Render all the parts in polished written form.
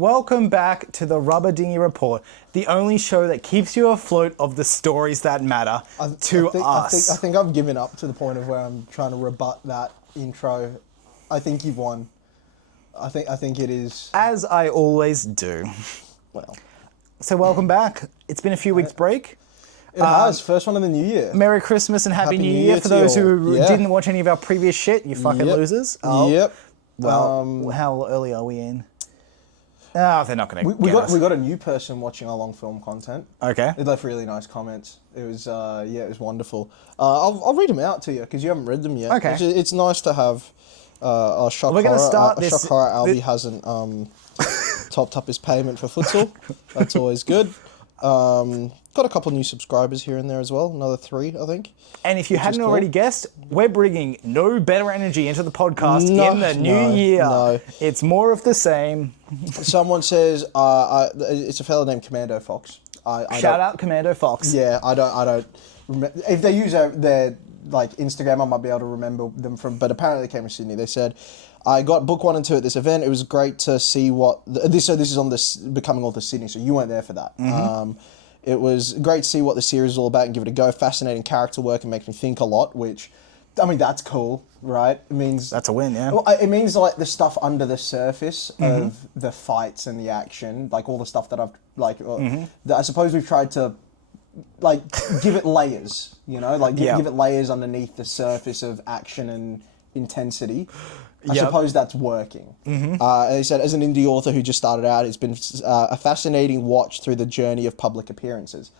Welcome back to the Rubber Dinghy Report, the only show that keeps you afloat of the stories that matter to us. I think I've given up to the point of where I'm trying to rebut that intro. I think you've won. I think it is. As I always do. Well. So welcome back. It's been a few weeks break. It has. First one of the new year. Merry Christmas and Happy New Year for those who didn't watch any of our previous shit, you fucking losers. Oh. Yep. Well, how early are we in? Oh, they're not going to get us. We got a new person watching our long film content. Okay. They left really nice comments. It was it was wonderful. I'll read them out to you because you haven't read them yet. Okay. It's nice to have our shock We're horror. Gonna start our shock horror Albie hasn't topped up his payment for futsal. That's always good. Got a couple new subscribers here and there as well. Another 3, I think. And if you hadn't already guessed, we're bringing no better energy into the podcast in the new year. No. It's more of the same. Someone says, it's a fellow named Commando Fox. Shout out Commando Fox. Yeah, I don't remember. If they use their like Instagram, I might be able to remember them from, but apparently they came from Sydney. They said, I got book 1 and 2 at this event. It was great to see what, this is on this Becoming Author Sydney, so you weren't there for that. Mm-hmm. It was great to see what the series is all about and give it a go. Fascinating character work and makes me think a lot, which, I mean, that's cool, right? It means... That's a win, yeah. Well, it means, like, the stuff under the surface of the fights and the action, like, all the stuff that I've, like, that I suppose we've tried to, like, give it layers, you know? Like, give it layers underneath the surface of action and intensity. I suppose that's working. And he said, as an indie author who just started out, it's been a fascinating watch through the journey of public appearances,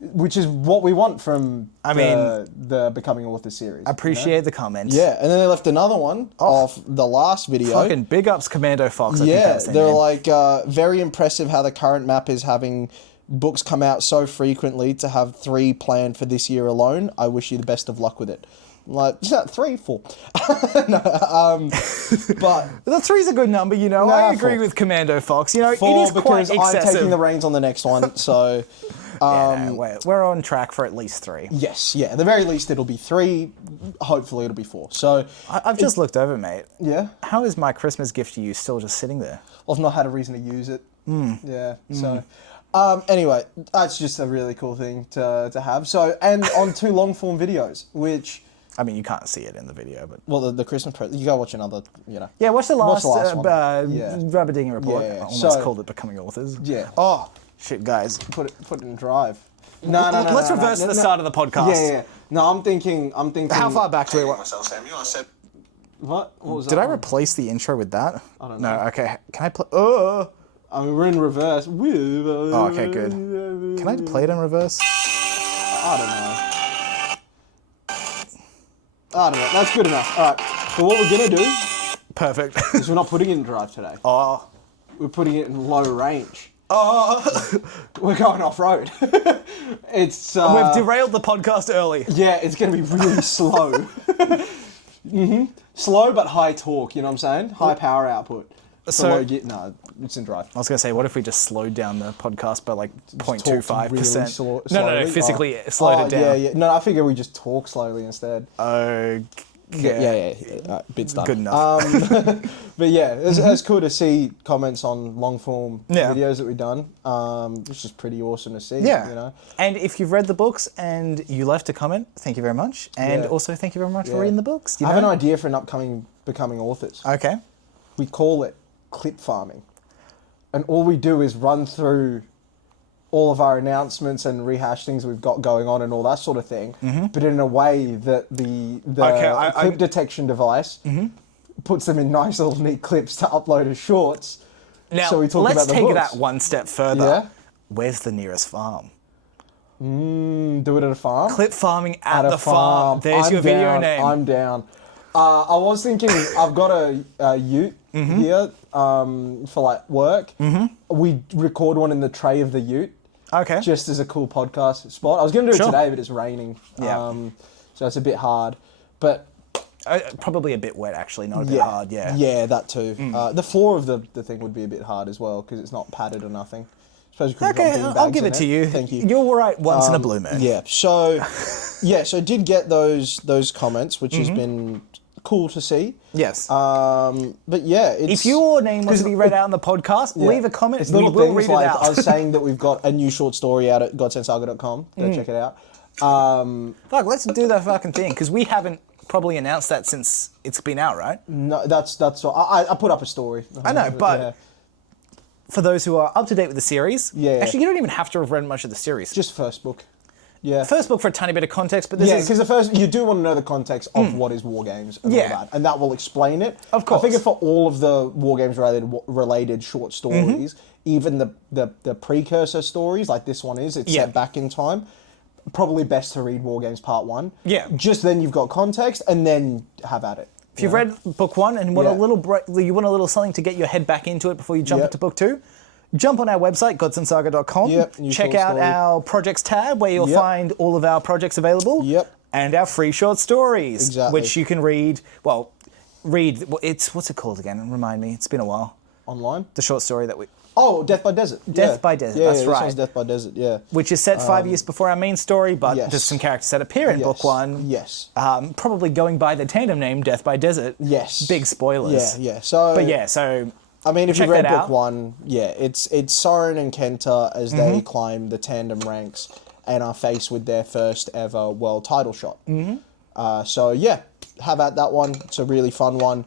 which is what we want from the Becoming Author series. Appreciate the comment. Yeah, and then they left another one off the last video. Fucking big ups Commando Fox. They're like, very impressive how the current map is having books come out so frequently. To have 3 planned for this year alone, I wish you the best of luck with it. Like, 3, 4. No, but... The 3's a good number, you know. I agree with Commando Fox. You know, 4 it is quite excessive. I'm taking the reins on the next one, so... we're on track for at least 3. Yes, yeah. At the very least, it'll be 3. Hopefully, it'll be 4. So... I've just looked over, mate. Yeah? How is my Christmas gift to you still just sitting there? I've not had a reason to use it. Yeah, so... anyway, that's just a really cool thing to have. So, and on 2 long-form videos, which... I mean, you can't see it in the video, but... Well, the Christmas present, you gotta watch another, you know. Yeah, watch the last one. Rubber Dinghy Report. Yeah. I almost called it Becoming Authors. Yeah. Oh, shit, guys. Put it in drive. No, let's reverse the start of the podcast. Yeah. No, I'm thinking... How far back do we want? What was that? Did I replace the intro with that? I don't know. No, okay. Can I play... I mean, we're in reverse. Oh, okay, good. Can I play it in reverse? I don't know. That's good enough. All right. So what we're going to do... Perfect. Is we're not putting it in drive today. Oh. We're putting it in low range. Oh. We're going off-road. It's... We've derailed the podcast early. Yeah, it's going to be really slow. Slow but high torque, you know what I'm saying? High power output. No, it's in drive. I was going to say, what if we just slowed down the podcast by like 0.25%? No, physically slowed it down. Yeah. No, I figure we just talk slowly instead. Okay. Yeah. Bit stuff. Good enough. But yeah, it's cool to see comments on long form videos that we've done. It's just pretty awesome to see. Yeah. You know? And if you've read the books and you left a comment, thank you very much. And also thank you very much for reading the books. I have an idea for an upcoming Becoming Authors. Okay. We call it clip farming. And all we do is run through all of our announcements and rehash things we've got going on and all that sort of thing, but in a way that the clip detection device puts them in nice little neat clips to upload as shorts. Now, so we talk let's about the take books. that one step further. Yeah? Where's the nearest farm? Do it at a farm? Clip farming at the farm. There's your video name. I'm down. I was thinking, I've got a ute here for like work. We record one in the tray of the ute. Okay. Just as a cool podcast spot. I was going to do it today, but it's raining. Yeah. So it's a bit hard. But probably a bit wet, actually, not a bit hard, Yeah, that too. The floor of the thing would be a bit hard as well, because it's not padded or nothing. Okay, I'll give it to you. Thank you. You're all right once in a blue moon. Yeah, so did get those comments, which has been cool to see. Yes. But yeah, if your name was to be read out on the podcast, leave a comment. It's We little will things read it like out. I was saying that we've got a new short story out at godsendsaga.com. Go check it out. Fuck, let's do that fucking thing, because we haven't probably announced that since it's been out, right? No, that's all. I put up a story. I know, but for those who are up to date with the series, Yeah. actually, you don't even have to have read much of the series. Just first book. Yeah. First book for a tiny bit of context, but this is... because the first, you do want to know the context of what is war games and all that, and that will explain it. Of course. I figure for all of the war games related short stories, even the precursor stories like this one is, it's set back in time. Probably best to read War Games Part 1. Yeah. Just then you've got context, and then have at it. If you've read book 1 and want you want a little something to get your head back into it before you jump into book 2, jump on our website, godsandsaga.com. Check out our projects tab where you'll find all of our projects available. And our free short stories. Exactly. Which you can read. Well, what's it called again? Remind me. It's been a while. Online? The short story that we... Oh, Death by Desert. Death by Desert, Yeah, that's this right. one's Death by Desert, yeah. Which is set 5 years before our main story, but there's some characters that appear in book 1. Yes. Probably going by the tandem name Death by Desert. Yes. Big spoilers. Yeah. So. But yeah, so... I mean, if you read book out. 1, it's Soren and Kenta as they climb the tandem ranks and are faced with their first ever world title shot. So yeah, have at that one. It's a really fun one.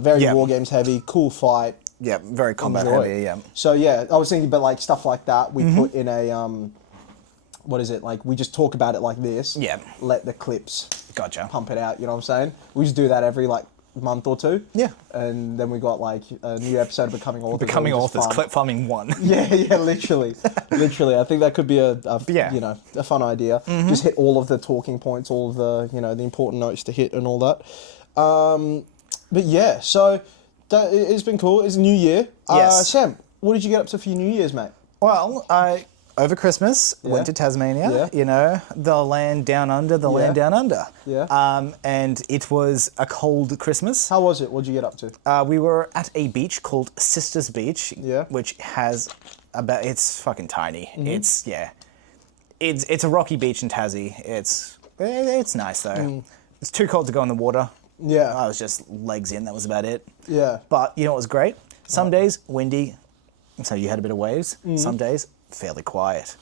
Very War Games heavy, cool fight. Yeah, very combat Enjoy heavy, it. So yeah, I was thinking, but like stuff like that, we put in a what is it? Like we just talk about it like this. Yeah. Let the clips Gotcha. pump it out. You know what I'm saying? We just do that every like month or two. Yeah. And then we got like a new episode of Becoming Authors. Becoming Authors, clip farming 1. Yeah, literally. I think that could be a a fun idea. Just hit all of the talking points, all of the, the important notes to hit and all that. But yeah, so it's been cool. It's a new year. Yes. Sam, what did you get up to for your New Year's, mate? Well, I over Christmas went to Tasmania. The land down under, land down under. Yeah. And it was a cold Christmas. How was it? What did you get up to? We were at a beach called Sisters Beach. Yeah. Which has it's fucking tiny. It's a rocky beach in Tassie. It's nice though. It's too cold to go in the water. Yeah. I was just legs in. That was about it. Yeah. But you know what was great? Some days windy, so you had a bit of waves. Some days fairly quiet.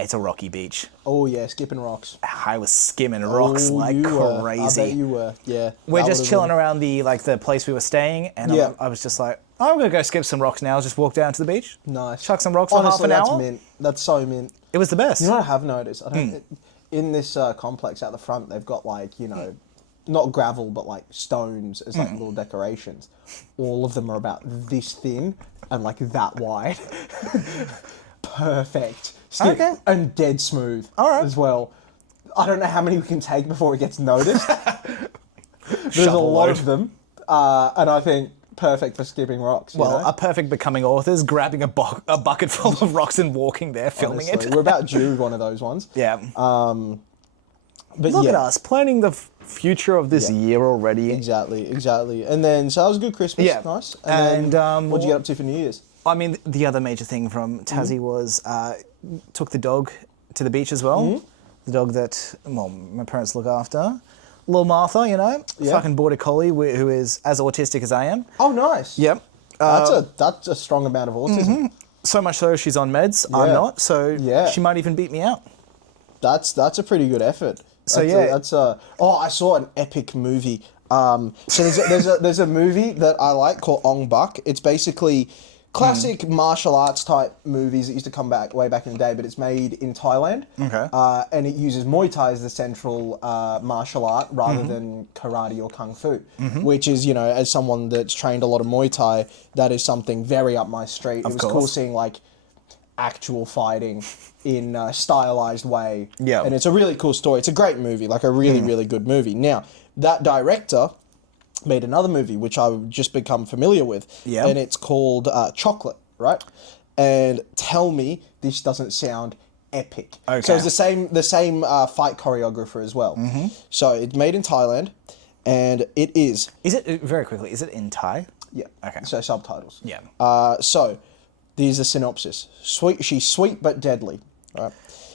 It's a rocky beach. Oh yeah, skipping rocks. I was skimming rocks like crazy. I bet you were. Yeah. We're just chilling around the place we were staying, and I was just like, I'm gonna go skip some rocks now. Just walk down to the beach. Nice. Chuck some rocks for half an hour. That's mint. That's so mint. It was the best. You know what I have noticed? In this complex out the front, they've got like not gravel, but like stones as like little decorations. All of them are about this thin and like that wide. Perfect. Okay. And dead smooth. All right. As well. I don't know how many we can take before it gets noticed. There's a Shovel lot load. of them. And I think perfect for skipping rocks. Well, you know? a perfect Becoming Authors, grabbing a bucket full of rocks and walking there, filming Honestly, it. we're about due one of those ones. Yeah. But Look at us, planning the future of this year already. Exactly. And then, so that was a good Christmas. Yeah. Nice. And what'd you get up to for New Year's? I mean, the other major thing from Tassie was took the dog to the beach as well. The dog that, my parents look after. Little Martha, fucking border collie who is as autistic as I am. Oh, nice. Yep. That's a strong amount of autism. So much so she's on meds. I'm not. So she might even beat me out. That's a pretty good effort. So I saw an epic movie. So there's a movie that I like called Ong Bak. It's basically classic martial arts type movies that used to come way back in the day, but it's made in Thailand. Okay. And it uses Muay Thai as the central martial art rather than karate or kung fu, which is, as someone that's trained a lot of Muay Thai, that is something very up my street. It was cool seeing like actual fighting in a stylized way. Yeah. And it's a really cool story. It's a great movie, like a really, really good movie. Now, that director made another movie, which I've just become familiar with. Yeah. And it's called Chocolate, right? And tell me this doesn't sound epic. Okay. So it's the same fight choreographer as well. So it's made in Thailand, and it is... Is it, very quickly, is it in Thai? Yeah. Okay. So subtitles. Yeah. So, there's a synopsis. She's sweet but deadly. Right?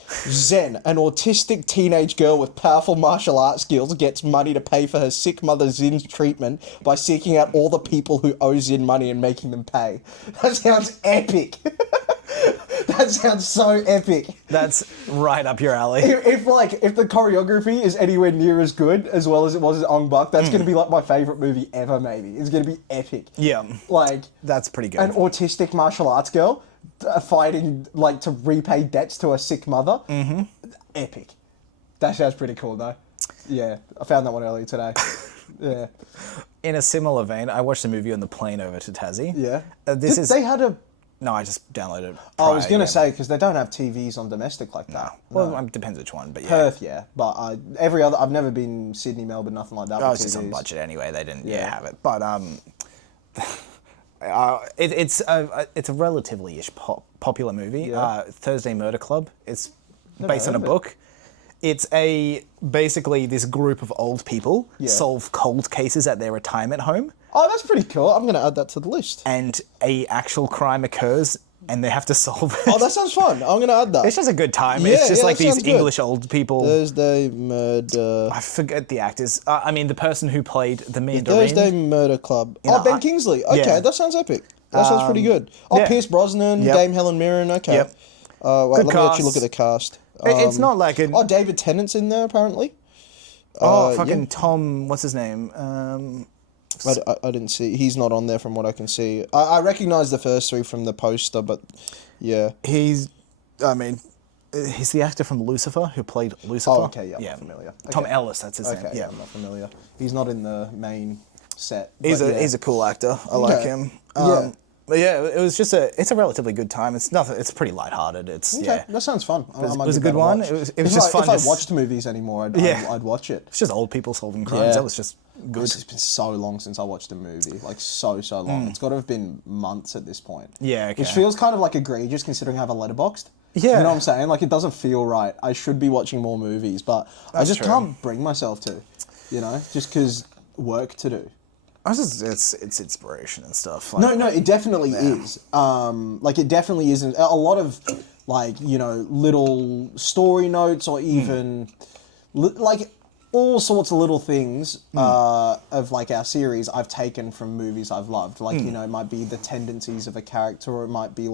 Zen, an autistic teenage girl with powerful martial arts skills, gets money to pay for her sick mother Zin's treatment by seeking out all the people who owe Zin money and making them pay. That sounds epic. That sounds so epic. That's right up your alley. If the choreography is anywhere near as good as well as it was in Ong Bak, that's going to be like my favourite movie ever, maybe. It's going to be epic. Yeah. Like... That's pretty good. An autistic martial arts girl fighting, like, to repay debts to a sick mother. Mm-hmm. Epic. That sounds pretty cool, though. Yeah, I found that one earlier today. Yeah. In a similar vein, I watched a movie on the plane over to Tassie. Yeah. They had a... No, I just downloaded it. I was going to say, because they don't have TVs on domestic like that. No. Well, it depends which one, but yeah. Perth, yeah. But every other... I've never been Sydney, Melbourne, nothing like that. Oh, it's just on budget anyway. They didn't have it. But it's a relatively-ish popular movie. Yeah. Thursday Murder Club. It's based on a book. It's basically this group of old people solve cold cases at their retirement home. Oh, that's pretty cool. I'm going to add that to the list. And a actual crime occurs, and they have to solve it. Oh, that sounds fun. I'm going to add that. It's just a good time. It's just like these English old people. Thursday Murder... I forget the actors. I mean, the person who played the Mandarin. Thursday Murder Club. Ben Kingsley. Okay, that sounds epic. That sounds pretty good. Pierce Brosnan, Dame Helen Mirren. Okay. Yep. Let me actually look at the cast. It's not like a... Oh, David Tennant's in there, apparently. Tom... What's his name? I didn't see. He's not on there from what I can see. I recognise the first three from the poster, but yeah. He's the actor from Lucifer who played Lucifer. Oh, okay, yeah, I'm familiar. Okay. Tom Ellis, that's his name. Yeah, I'm not familiar. He's not in the main set. He's a cool actor. I like him. But yeah, it's a relatively good time. It's nothing. It's pretty lighthearted. That sounds fun. It was a good one. It was just fun. If I watched movies anymore, I'd watch it. It's just old people solving crimes. That was just good. It's been so long since I watched a movie, like so long. It's got to have been months at this point. Yeah, okay. Which feels kind of like egregious considering I have a letterboxd. Yeah. You know what I'm saying? Like, it doesn't feel right. I should be watching more movies, but I just can't bring myself to, just because work to do. It's inspiration and stuff. No, it definitely is. It definitely isn't. A lot of, little story notes or even, all sorts of little things of, our series I've taken from movies I've loved. It might be the tendencies of a character, or it might be,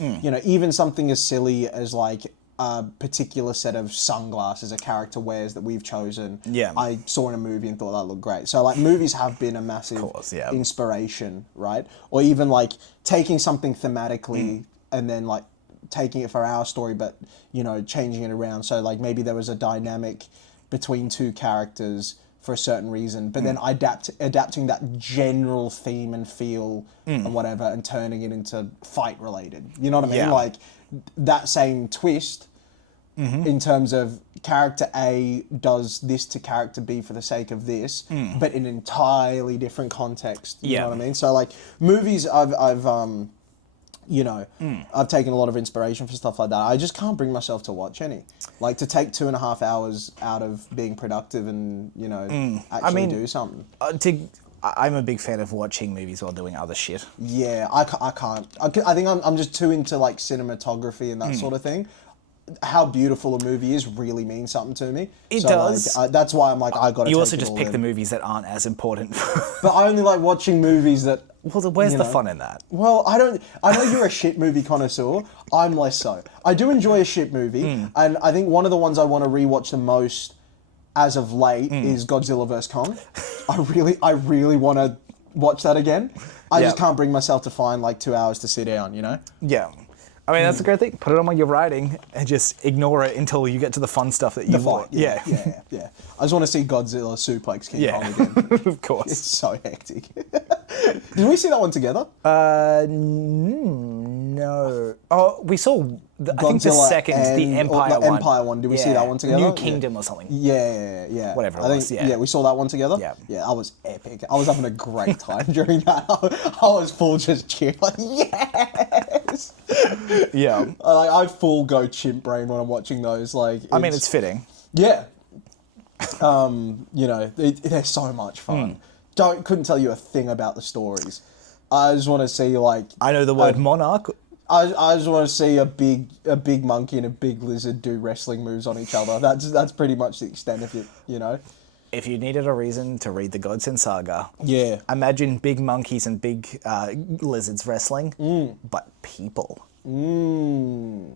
even something as silly as, a particular set of sunglasses a character wears that we've chosen. Yeah. I saw in a movie and thought that looked great. So movies have been a massive inspiration, right? Or even taking something thematically and then taking it for our story, but changing it around. So maybe there was a dynamic between two characters for a certain reason, but then adapting that general theme and feel and whatever and turning it into fight related. You know what I mean? Yeah. That same twist in terms of character A does this to character B for the sake of this, but in an entirely different context. You know what I mean? So movies I've taken a lot of inspiration for stuff like that. I just can't bring myself to watch any. To take 2.5 hours out of being productive and, actually do something. I'm a big fan of watching movies while doing other shit. Yeah, I can't. I think I'm just too into cinematography and that sort of thing. How beautiful a movie is really means something to me. It does. That's why I'm I got to. You also just pick the movies that aren't as important. But I only like watching movies that. Well, where's the fun in that? Well, I know you're a shit movie connoisseur. I'm less so. I do enjoy a shit movie, and I think one of the ones I want to rewatch the most, as of late, is Godzilla vs Kong. I really want to watch that again. I just can't bring myself to find 2 hours to sit down. Yeah. I mean, that's a great thing. Put it on while you're writing and just ignore it until you get to the fun stuff that you want. Yeah. I just want to see Godzilla suplex King Kong again. Of course. It's so hectic. Did we see that one together? No. Oh, we saw, I think the second, the Empire one. The Empire one. Did we see that one together? New Kingdom or something. Yeah. Whatever it was, Yeah, we saw that one together. Yeah. Yeah, that was epic. I was having a great time during that. I was full just cheering, yes! Yeah. I full go chimp brain when I'm watching those. It's fitting. Yeah. They're so much fun. Couldn't tell you a thing about the stories. I just want to see I know the word monarch. I just want to see a big monkey and a big lizard do wrestling moves on each other. That's pretty much the extent of it, you know. If you needed a reason to read the Godsend Saga, imagine big monkeys and big lizards wrestling, but people. So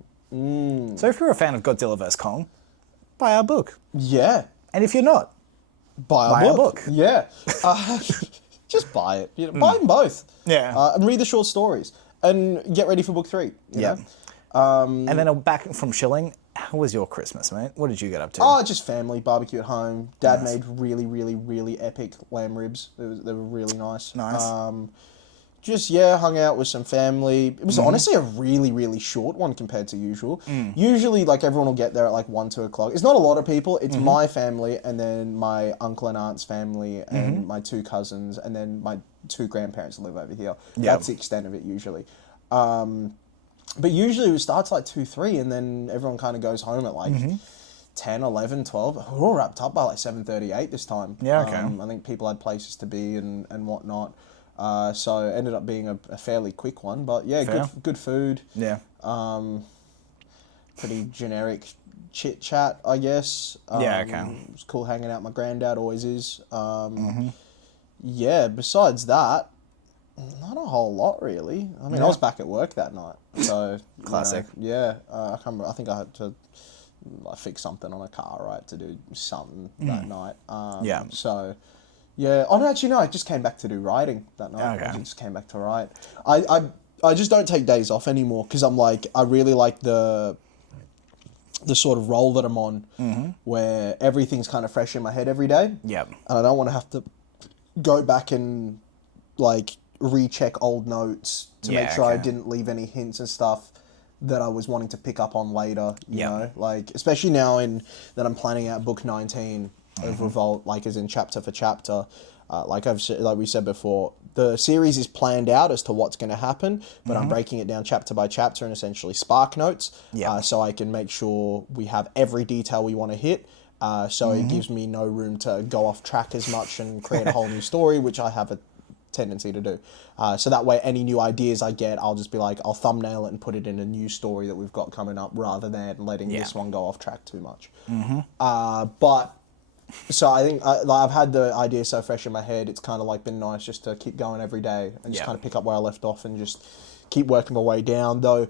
if you're a fan of Godzilla vs. Kong, buy our book. Yeah. And if you're not, buy our book. Yeah. Just buy it. You know, buy them both. Yeah. And read the short stories. And get ready for book 3. You know? And then back from Shilling, how was your Christmas, mate? What did you get up to? Oh, just family, barbecue at home. Dad made really, really, really epic lamb ribs. They were really nice. Just, hung out with some family. It was honestly a really, really short one compared to usual. Usually, like, everyone will get there at, like, 1, 2 o'clock. It's not a lot of people. It's my family and then my uncle and aunt's family and my 2 cousins and then my 2 grandparents live over here. That's the extent of it, usually. But usually it starts like 2, 3, and then everyone kind of goes home at like 10, 11, 12. We're all wrapped up by like 7:38 this time. Yeah, okay. I think people had places to be and whatnot. So it ended up being a fairly quick one. But yeah, good food. Yeah. Pretty generic chit chat, I guess. Okay. It was cool hanging out. My granddad always is. Yeah, besides that, not a whole lot, really. I mean, I was back at work that night, so... Classic. I can't remember. I think I had to fix something on a car, right, to do something that night. So, yeah. Oh, no, actually, no, I just came back to do writing that night. Okay. I just came back to write. I just don't take days off anymore, because I'm like, I really like the sort of role that I'm on, where everything's kind of fresh in my head every day. Yep. And I don't want to have to go back and, like... recheck old notes to make sure I didn't leave any hints and stuff that I was wanting to pick up on later, you know, like, especially now that I'm planning out book 19 of Revolt, like, as in chapter for chapter, like we said before, the series is planned out as to what's going to happen, but I'm breaking it down chapter by chapter and essentially spark notes, so I can make sure we have every detail we want to hit. So it gives me no room to go off track as much and create a whole new story, which I have a tendency to do. So that way, any new ideas I get, I'll just be like, I'll thumbnail it and put it in a new story that we've got coming up, rather than letting this one go off track too much. But so I think I've had the idea so fresh in my head, it's kind of like been nice just to keep going every day and just kind of pick up where I left off and just keep working my way down. Though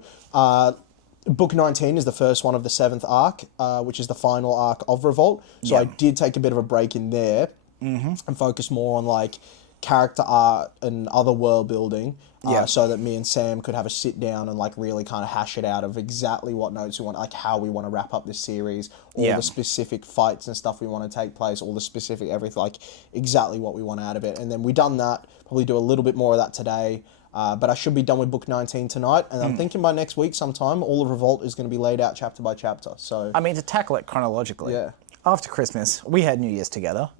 book 19 is the first one of the 7th arc, which is the final arc of Revolt. So I did take a bit of a break in there and focus more on like character art and other world building, so that me and Sam could have a sit down and like really kind of hash it out of exactly what notes we want, like how we want to wrap up this series, all the specific fights and stuff we want to take place, all the specific everything, like exactly what we want out of it. And then we done that, probably do a little bit more of that today, but I should be done with book 19 tonight, and I'm thinking by next week sometime all of Revolt is going to be laid out chapter by chapter. So I mean, to tackle it chronologically, after Christmas we had New Year's together.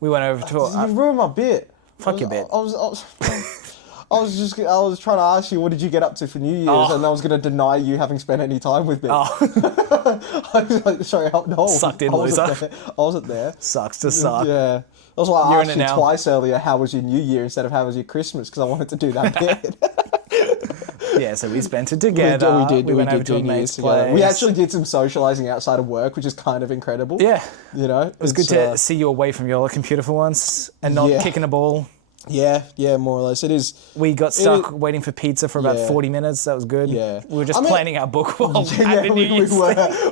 We went over to you ruined my bit. Fuck your bit. I was trying to ask you, what did you get up to for New Year's, and I was going to deny you having spent any time with me. I was like, sorry, no. Sucked in, loser. I wasn't there. Sucks to suck. Yeah. That's why I asked you twice earlier, how was your New Year instead of how was your Christmas, because I wanted to do that bit. Yeah, so we spent it together. We did. We went over to a mate's place. We actually did some socialising outside of work, which is kind of incredible. Yeah. You know? It was good to see you away from your computer for once and not kicking a ball. Yeah, more or less. It is. We got stuck waiting for pizza for about 40 minutes. That was good. Yeah. We were just planning our book while at the New Year's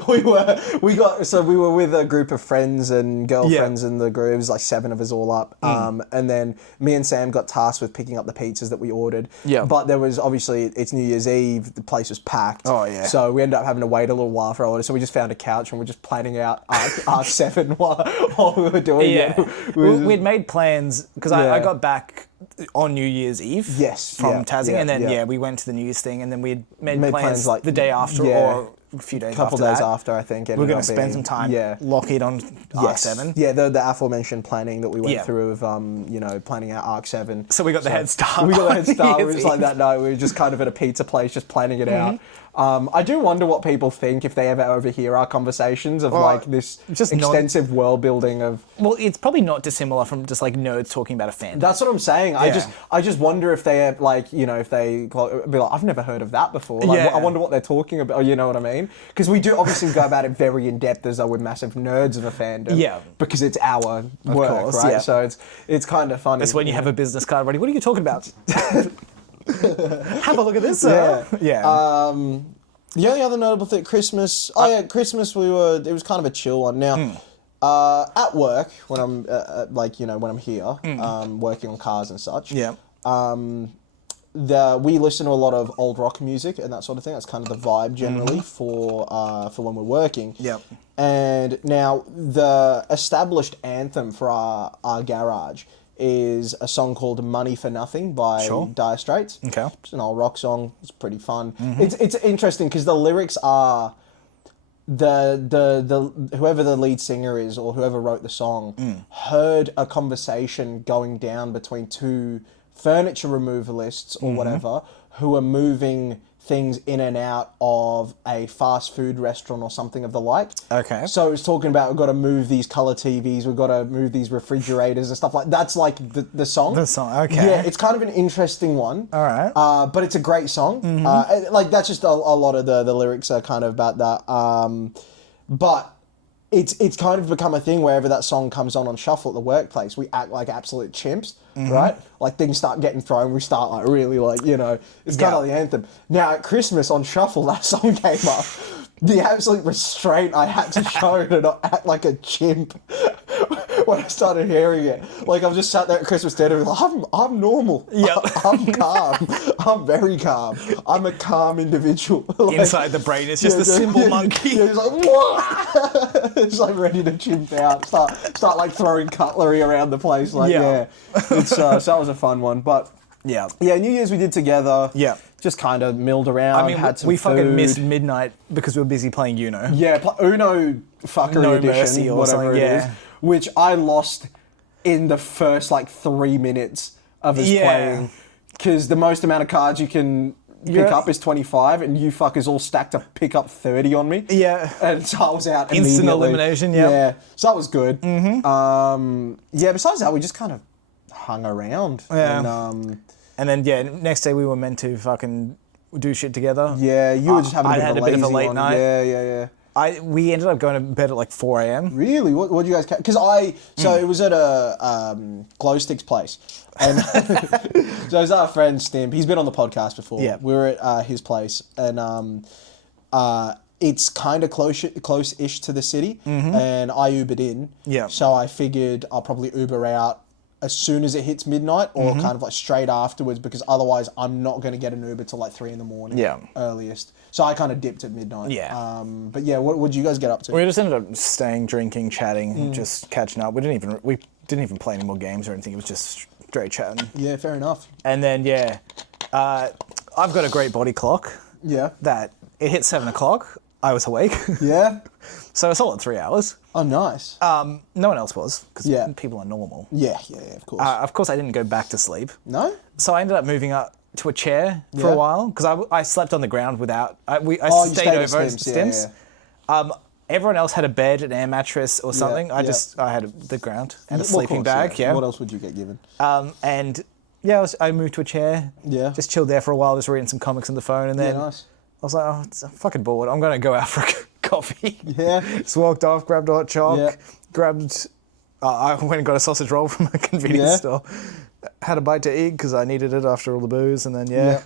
we were with a group of friends and girlfriends in the group. It was like 7 of us all up. And then me and Sam got tasked with picking up the pizzas that we ordered. Yeah. But there was obviously, it's New Year's Eve. The place was packed. Oh, yeah. So we ended up having to wait a little while for our order. So we just found a couch and we're just planning out Arc 7 while we were doing it. We'd made plans because I got back on New Year's Eve from Tassie, and then we went to the New Year's thing, and then we made plans like the day after or a few days after a couple days after, I think. We're going to spend some time lock it on Arc 7. Yeah, the aforementioned planning that we went through of planning out Arc 7. So we got the head start. We got the head start. We was like that night. We were just kind of at a pizza place, just planning it out. I do wonder what people think if they ever overhear our conversations of like this just extensive world building of. Well, it's probably not dissimilar from just like nerds talking about a fandom. That's what I'm saying. Yeah. I just wonder if they like, you know, if they be like, I've never heard of that before. Like, I wonder what they're talking about. You know what I mean? Because we do obviously go about it very in depth as though we're massive nerds of a fandom. Yeah. Because it's our work, course, right? Yeah. So it's kind of funny. It's when you have a business card ready. What are you talking about? Have a look at this. Yeah. The only other notable thing, Christmas. Christmas. It was kind of a chill one. Now, at work when I'm when I'm here, working on cars and such. Yeah. We listen to a lot of old rock music and that sort of thing. That's kind of the vibe generally for when we're working. Yeah. And now the established anthem for our garage is a song called Money for Nothing by Dire Straits. Okay. It's an old rock song. It's pretty fun. It's interesting because the lyrics are the whoever the lead singer is or whoever wrote the song heard a conversation going down between two furniture removalists or whatever who are moving things in and out of a fast food restaurant or something of the like. Okay. So it's talking about we've got to move these color TVs, we've got to move these refrigerators and stuff like that's like the song. The song, okay. Yeah, it's kind of an interesting one. All right. But it's a great song. Like that's just a lot of the lyrics are kind of about that. But it's kind of become a thing wherever that song comes on shuffle at the workplace, we act like absolute chimps, right? Like things start getting thrown, we start like really like, you know, it's kind of like the anthem. Now at Christmas on shuffle, that song came up. The absolute restraint I had to show to not act like a chimp when I started hearing it. Like I've just sat there at Christmas dinner and like, I'm normal. Yep. I'm calm. I'm very calm. I'm a calm individual. Like, inside the brain is just a simple monkey. Yeah, it's like, what? It's like ready to chimp out. Start like throwing cutlery around the place. Like, It's, so that was a fun one. But yeah, New Year's we did together. Yeah. Just kind of milled around, had some we food. fucking missed midnight because we were busy playing Uno. Yeah, Uno fuckery edition, or whatever something, it is, which I lost in the first like 3 minutes of us playing. Because the most amount of cards you can pick up is 25, and you fuckers all stacked to pick up 30 on me. Yeah. And so I was out Instant immediately. elimination, Yeah, so that was good. Besides that, we just kind of hung around. Yeah. And then, next day we were meant to fucking do shit together. Yeah, you were just having a bit of a late night. Yeah. We ended up going to bed at like 4 a.m. Really? What did you guys... Because it was at a Glow Sticks place. And so it was our friend Stimp. He's been on the podcast before. Yeah. We were at his place. And it's kind of close-ish to the city. And I Ubered in. Yeah. So I figured I'll probably Uber out as soon as it hits midnight or kind of like straight afterwards, because otherwise I'm not going to get an Uber till like 3 a.m. earliest. So I kind of dipped at midnight. Yeah. But yeah, what did you guys get up to? We just ended up staying, drinking, chatting, just catching up. We didn't even play any more games or anything. It was just straight chatting. Yeah, fair enough. And then I've got a great body clock. Yeah. That it hit 7 o'clock. I was awake. Yeah. So a solid 3 hours. Oh, nice. No one else was, because people are normal. Yeah, of course. Of course, I didn't go back to sleep. No? So I ended up moving up to a chair for a while, because I slept on the ground without... I stayed over at Stimps. Yeah. Everyone else had a bed, an air mattress or something. I had the ground and a sleeping bag. Yeah. What else would you get given? I moved to a chair. Yeah. Just chilled there for a while, just reading some comics on the phone, and then... nice. I was like, I'm fucking bored. I'm going to go out for a coffee. Yeah. Just walked off, grabbed a hot choc, grabbed... I went and got a sausage roll from a convenience store. Had a bite to eat because I needed it after all the booze, and then, that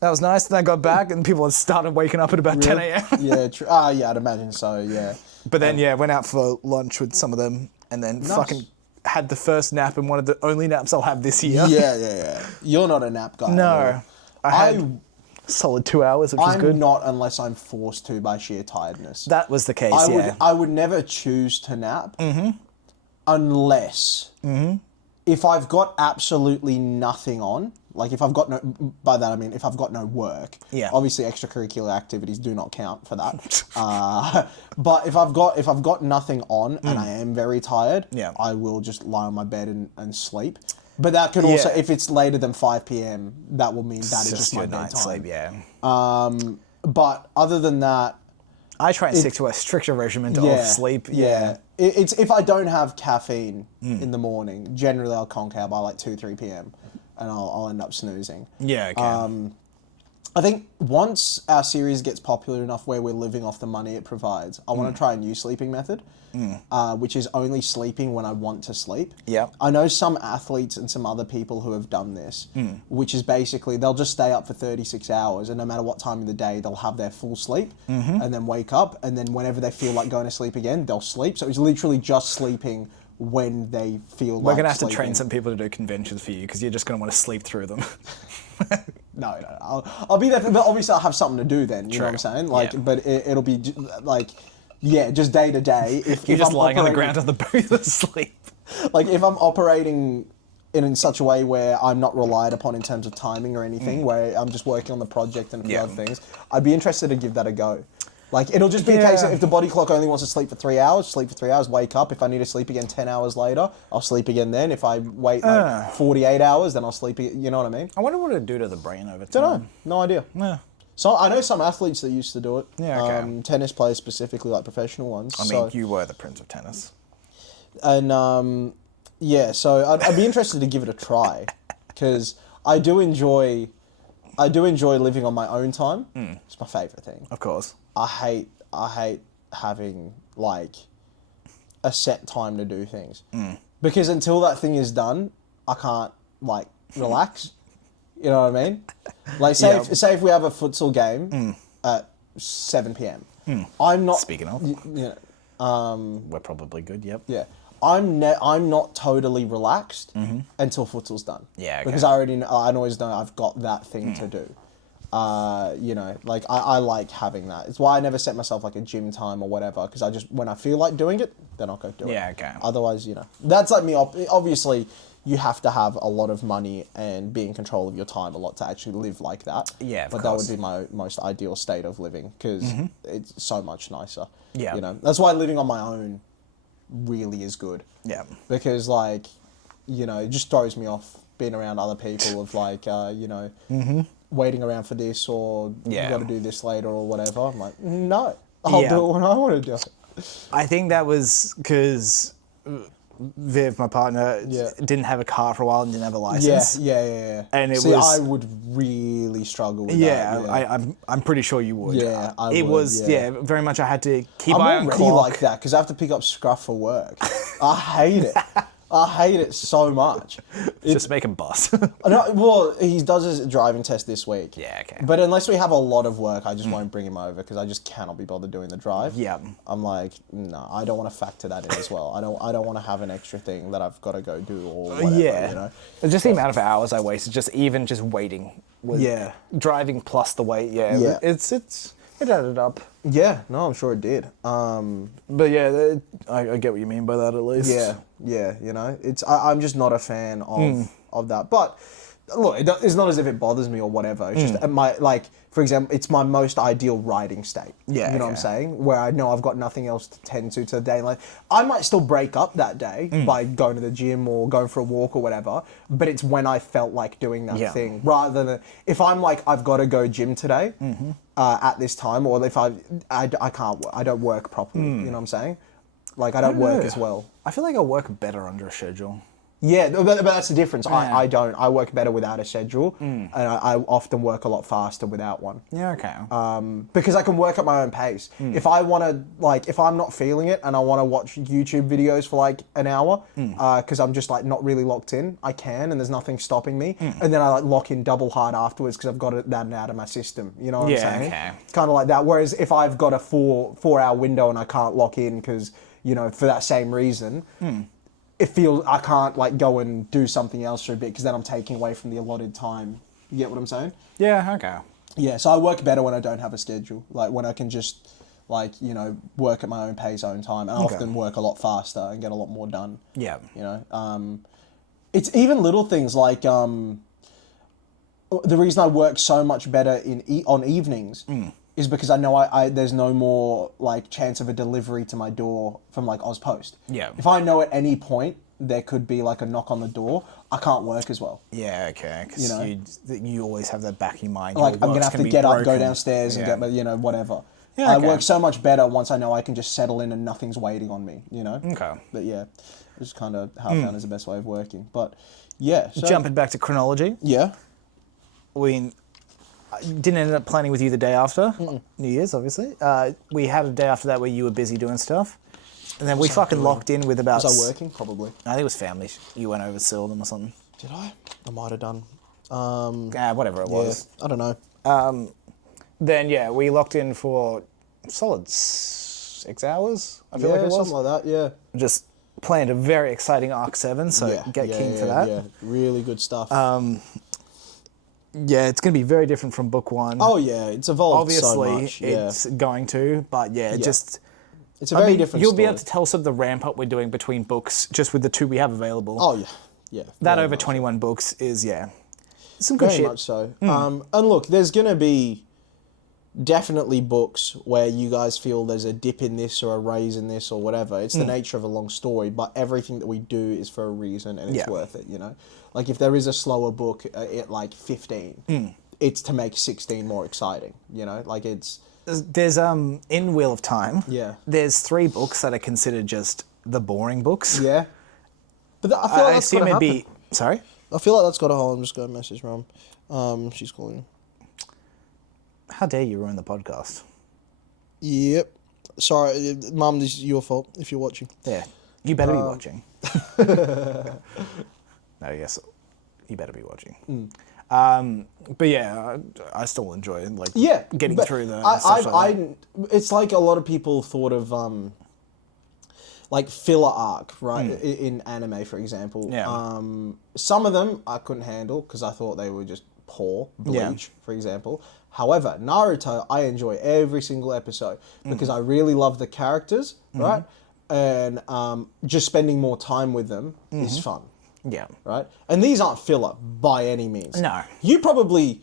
was nice. Then I got back and people had started waking up at about 10 a.m. Yeah, true. Yeah, I'd imagine so, yeah. But then, went out for lunch with some of them, and then fucking had the first nap and one of the only naps I'll have this year. Yeah. You're not a nap guy. No. I had... solid 2 hours, which is good. I'm not unless I'm forced to by sheer tiredness. That was the case, I would never choose to nap unless if I've got absolutely nothing on, like if I've got no, by that I mean if I've got no work. Yeah. Obviously extracurricular activities do not count for that. But if I've got nothing on and I am very tired, I will just lie on my bed and sleep. But that could also, if it's later than 5 p.m, that will mean that is just my bedtime. Sleep, But other than that, I try and stick to a stricter regimen of sleep. Yeah. It's if I don't have caffeine in the morning, generally I'll conk out by like 2-3 p.m. and I'll end up snoozing. Yeah, okay. I think once our series gets popular enough where we're living off the money it provides, I want to try a new sleeping method, which is only sleeping when I want to sleep. Yeah. I know some athletes and some other people who have done this, which is basically they'll just stay up for 36 hours and no matter what time of the day, they'll have their full sleep and then wake up and then whenever they feel like going to sleep again, they'll sleep. So it's literally just sleeping when they feel like We're going to have sleeping. to train some people to do conventions for you because you're just going to want to sleep through them. No, I'll be there, but obviously I'll have something to do then, you know what I'm saying? Like, but it'll be like, just day to day. You're just lying on the ground of the booth asleep. Like, if I'm operating in such a way where I'm not relied upon in terms of timing or anything, where I'm just working on the project and a few other things, I'd be interested to give that a go. Like, it'll just be a case of if the body clock only wants to sleep for 3 hours, sleep for 3 hours, wake up. If I need to sleep again 10 hours later, I'll sleep again then. If I wait like 48 hours, then I'll sleep again. You know what I mean? I wonder what it'd do to the brain over time. Don't know. No idea. Yeah. So I know some athletes that used to do it. Yeah, okay. Tennis players specifically, like professional ones. I mean, you were the prince of tennis. And so I'd be interested to give it a try because I do enjoy living on my own time. It's my favourite thing. Of course. I hate having like a set time to do things because until that thing is done, I can't like relax. You know what I mean? Like say if we have a futsal game at 7 p.m. I'm not. Speaking of, we're probably good. Yep. Yeah. I'm not totally relaxed until futsal's done. Yeah. Okay. Because I always know I've got that thing to do. Like I like having that. It's why I never set myself like a gym time or whatever, because I just, when I feel like doing it, then I'll go do it. Yeah, okay. Otherwise, that's like me. Obviously, you have to have a lot of money and be in control of your time a lot to actually live like that. Yeah, but that would be my most ideal state of living because it's so much nicer. Yeah. That's why living on my own really is good. Yeah. Because like, it just throws me off being around other people of like, waiting around for this or you got to do this later or whatever. I'm like, no, I'll do it when I want to do it. I think that was because Viv, my partner, didn't have a car for a while and didn't have a license. Yeah. And I would really struggle with that. Yeah, I'm pretty sure you would. Yeah, I would. It was, very much I had to keep I'm eye on already clock. like that because I have to pick up scruff for work. I hate it. I hate it so much. Just make him bus. Well, he does his driving test this week. Yeah, okay. But unless we have a lot of work, I just won't bring him over because I just cannot be bothered doing the drive. Yeah. I'm like, no, I don't want to factor that in as well. I don't want to have an extra thing that I've got to go do or whatever, Just the amount of hours I wasted, just waiting. Driving plus the wait, it added up. Yeah, no, I'm sure it did. But yeah, I get what you mean by that at least. Yeah, I'm just not a fan of that. But look, it's not as if it bothers me or whatever. It's just for example, it's my most ideal riding state. Yeah, you know what I'm saying? Where I know I've got nothing else to tend to the day. Like I might still break up that day by going to the gym or going for a walk or whatever. But it's when I felt like doing that thing, rather than if I'm like I've got to go gym today at this time, or if I can't, I don't work properly. You know what I'm saying? Like I don't work as well. I feel like I work better under a schedule. Yeah, but that's the difference. Yeah. I don't. I work better without a schedule, and I often work a lot faster without one. Yeah, okay. Because I can work at my own pace. If I want to, if I'm not feeling it and I want to watch YouTube videos for like an hour, because I'm just like not really locked in, I can, and there's nothing stopping me. And then I like lock in double hard afterwards because I've got that out of my system. You know what I'm saying? Okay. It's kind of like that. Whereas if I've got a 4-hour window and I can't lock in because for that same reason. It feels I can't like go and do something else for a bit because then I'm taking away from the allotted time. You get what I'm saying? Yeah, okay. Yeah, so I work better when I don't have a schedule. Like when I can just work at my own pace, own time, and I often work a lot faster and get a lot more done. Yeah. It's even little things like the reason I work so much better on evenings is because I know I there's no more like chance of a delivery to my door from like Ozpost. Yeah. If I know at any point there could be like a knock on the door, I can't work as well. Yeah, okay. Because You know? you always have that back in your mind. Like, I'm going to have to get up, go broken. downstairs and get my, whatever. Yeah, I okay. work so much better once I know I can just settle in and nothing's waiting on me, Okay. But yeah, it's kind of how I found is the best way of working. But yeah. So, Jumping back to chronology. Yeah. We didn't end up planning with you the day after New Year's, obviously. We had a day after that where you were busy doing stuff. And then we fucking locked in with about... Was I working? Probably. I think it was family. You went over to Seldom or something. Did I? I might have done. Whatever it was. I don't know. Then, yeah, we locked in for solid 6 hours, I feel like it was. something like that, yeah. Just planned a very exciting Arc 7, so get keen for that. Yeah, really good stuff. Yeah, it's going to be very different from book 1. Oh, yeah, it's evolved Obviously, so much. Yeah. it's going to, but just... It's a very different You'll story. be able to tell some of the ramp-up we're doing between books, just with the 2 we have available. Oh, yeah. Yeah. That over 21 books is, some good Very shit. much so. And look, there's going to be definitely books where you guys feel there's a dip in this or a raise in this or whatever. It's the nature of a long story, but everything that we do is for a reason and it's worth it, Like if there is a slower book at like 15, it's to make 16 more exciting, Like it's... There's, in Wheel of Time, Yeah. there's 3 books that are considered just the boring books. Yeah. But I feel like that's assume gotta it'd happen. be... Sorry? I feel like that's got to hold. I'm just going to message Mum. She's calling. How dare you ruin the podcast? Yep. Sorry, Mum, this is your fault if you're watching. Yeah. You better be watching. No, yes. You better be watching. But yeah, I still enjoy getting through the stuff like that. It's like a lot of people thought of like filler arc, right? In anime, for example. Yeah. Some of them I couldn't handle because I thought they were just poor. Bleach, for example. However, Naruto, I enjoy every single episode because I really love the characters, right? And just spending more time with them is fun. Yeah. Right? And these aren't filler by any means. No. You probably...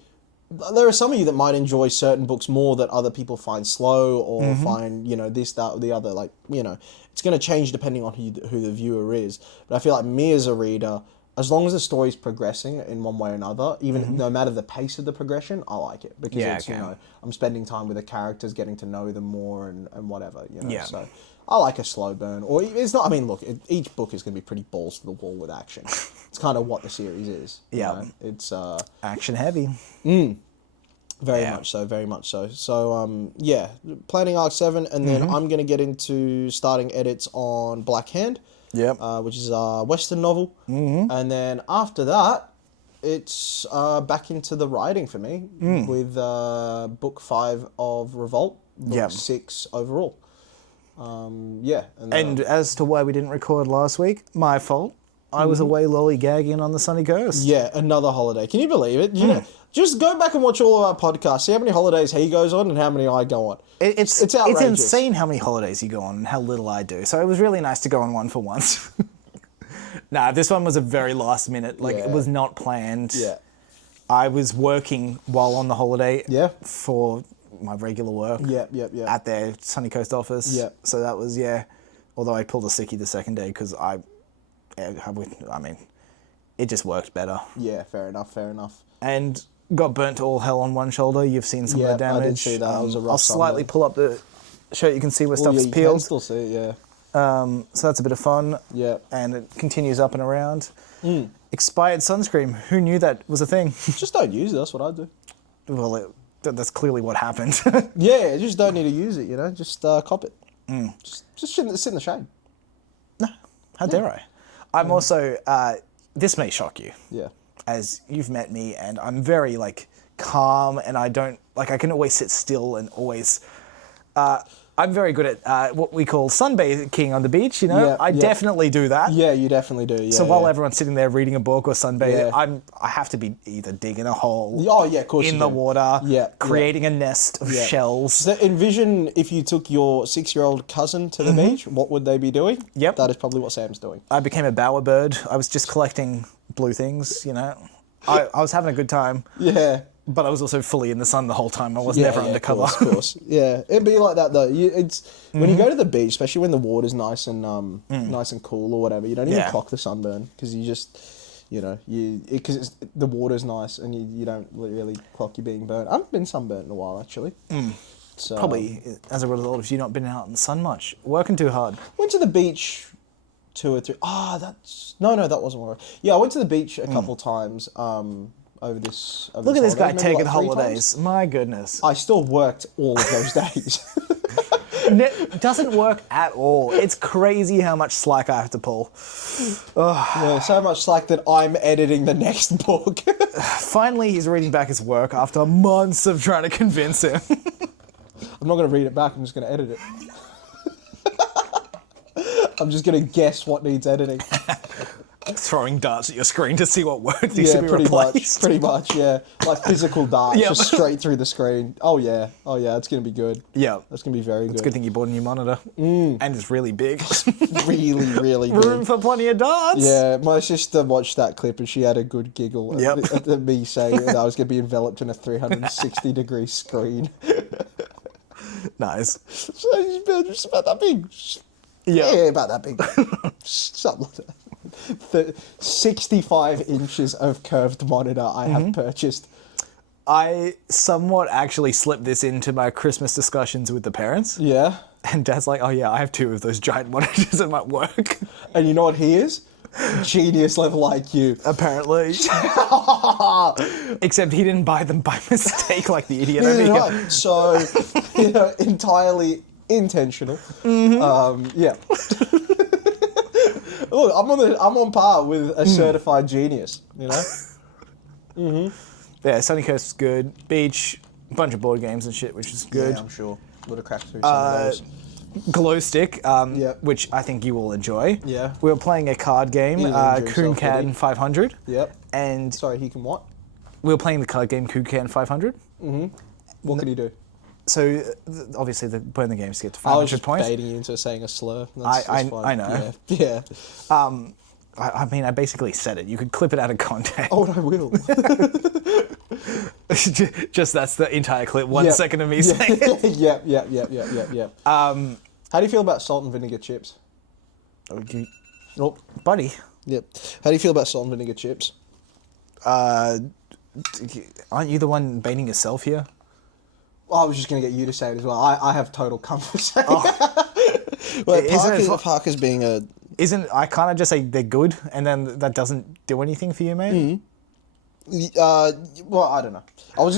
There are some of you that might enjoy certain books more that other people find slow or find, this, that, or the other. Like, it's going to change depending on who the viewer is. But I feel like me as a reader, as long as the story's progressing in one way or another, even no matter the pace of the progression, I like it. Because it's, I'm spending time with the characters, getting to know them more and whatever, Yeah. So I like a slow burn. Or it's not, I mean, look, each book is going to be pretty balls to the wall with action. It's kind of what the series is. Yeah. It's... Action heavy. Very much so, very much so. So, planning Arc 7, and then I'm going to get into starting edits on Black Hand, which is a Western novel. And then after that, it's back into the writing for me with book 5 of Revolt, book 6 overall. And as to why we didn't record last week, my fault. I was away lollygagging on the sunny coast. Yeah, another holiday. Can you believe it? Just go back and watch all of our podcasts. See how many holidays he goes on and how many I go on. It's outrageous. It's insane how many holidays you go on and how little I do. So it was really nice to go on one for once. Nah, this one was a very last minute. It was not planned. Yeah. I was working while on the holiday for my regular work. At their sunny coast office. Yeah. So that was, although I pulled a sickie the second day because it just worked better. Yeah, fair enough. And got burnt to all hell on one shoulder. You've seen some of the damage. I did see that. That was a rough I'll slightly pull up the shirt. You can see where stuff's you peeled. can still see it, So that's a bit of fun. Yeah. And it continues up and around. Expired sunscreen. Who knew that was a thing? Just don't use it. That's what I do. Well, that's clearly what happened. Yeah, you just don't need to use it, Just cop it. Just sit in the shade. No, how dare I? I'm also... this may shock you. Yeah. As you've met me, and I'm very, calm, and I don't... I can always sit still and always... I'm very good at what we call sunbathing on the beach, I definitely do that. Yeah, you definitely do, yeah. So while everyone's sitting there reading a book or sunbathing, I have to be either digging a hole of course in the water, creating a Yeah. nest of shells. So envision if you took your 6-year-old cousin to the beach, what would they be doing? Yep. That is probably what Sam's doing. I became a bowerbird. I was just collecting blue things, I was having a good time. Yeah. But I was also fully in the sun the whole time. I was never undercover. Of course. Yeah, it'd be like that though. When you go to the beach, especially when the water's nice and nice and cool or whatever, you don't even clock the sunburn because you just you know, because the water's nice and you don't really clock you being burnt. I haven't been sunburnt in a while, actually. So, Probably as a result of you not been out in the sun much. Working too hard. Went to the beach 2 or 3... No, that wasn't one. Yeah, I went to the beach a couple times over this Look at this guy holiday. taking Like 3 holidays. times. My goodness. I still worked all of those days. It doesn't work at all. It's crazy how much slack I have to pull. Yeah, so much slack that I'm editing the next book. Finally, he's reading back his work after months of trying to convince him. I'm not going to read it back, I'm just going to edit it. I'm just going to guess what needs editing. Throwing darts at your screen to see what word needs to be replaced. Pretty much, yeah. Like physical darts, just straight through the screen. Oh yeah, it's going to be good. Yeah. That's going to be very good. It's a good thing you bought a new monitor. And it's really big. Really, really big. Room for plenty of darts. Yeah, my sister watched that clip and she had a good giggle at me saying that I was going to be enveloped in a 360-degree screen. Nice. So it's just about that big. Yeah, about that big. Something like that. 65 inches of curved monitor I have purchased. I somewhat actually slipped this into my Christmas discussions with the parents. Yeah. And Dad's like, oh yeah, I have 2 of those giant monitors at my work. And you know what he is? Genius level IQ. Apparently. Except he didn't buy them by mistake like the idiot over here. Right. So, entirely intentional. Yeah. Look, I'm on par with a certified genius, you know? Yeah, Sunny Coast is good. Beach, bunch of board games and shit, which is good. Yeah, I'm sure. Would have cracked through some of those. Glow Stick, which I think you will enjoy. Yeah. We were playing a card game, Coon Can 500. Yep. And Sorry, he can what? we were playing the card game Coon Can 500. What can he do? So obviously the point of the game is to get to 500 I was just points. baiting you into saying a slur. I know. Yeah. I mean, I basically said it. You could clip it out of context. Oh, and I will. Just that's the entire clip. 1 second of me saying it. Yeah. How do you feel about salt and vinegar chips? Oh, buddy. Yep. How do you feel about salt and vinegar chips? Aren't you the one baiting yourself here? Well, I was just going to get you to say it as well. I have total comfort saying it. Well, Parker's being a... I can't just say they're good, and then that doesn't do anything for you, mate? Well, I don't know. I'm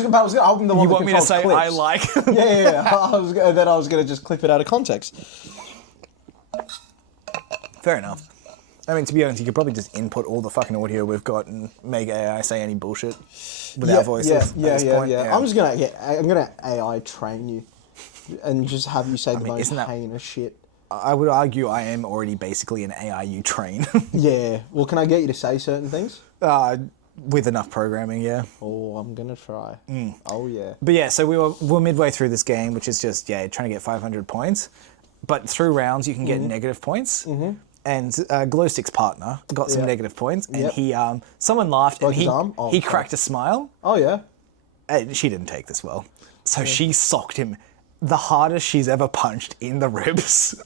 the one You that want me to say clips. I like? Yeah. I was going to just clip it out of context. Fair enough. I mean, to be honest, you could probably just input all the fucking audio we've got and make AI say any bullshit with our voices. Yeah. I'm gonna AI train you, and just have you say the most heinous shit. I would argue I am already basically an AI you train. Yeah. Well, can I get you to say certain things? With enough programming, yeah. Oh, I'm gonna try. Oh yeah. But yeah, so we're midway through this game, which is just trying to get 500 points. But through rounds, you can get negative points. And Glowstick's partner got some negative points, and he someone laughed and he cracked a smile. Oh yeah. And she didn't take this well, so she socked him the hardest she's ever punched in the ribs.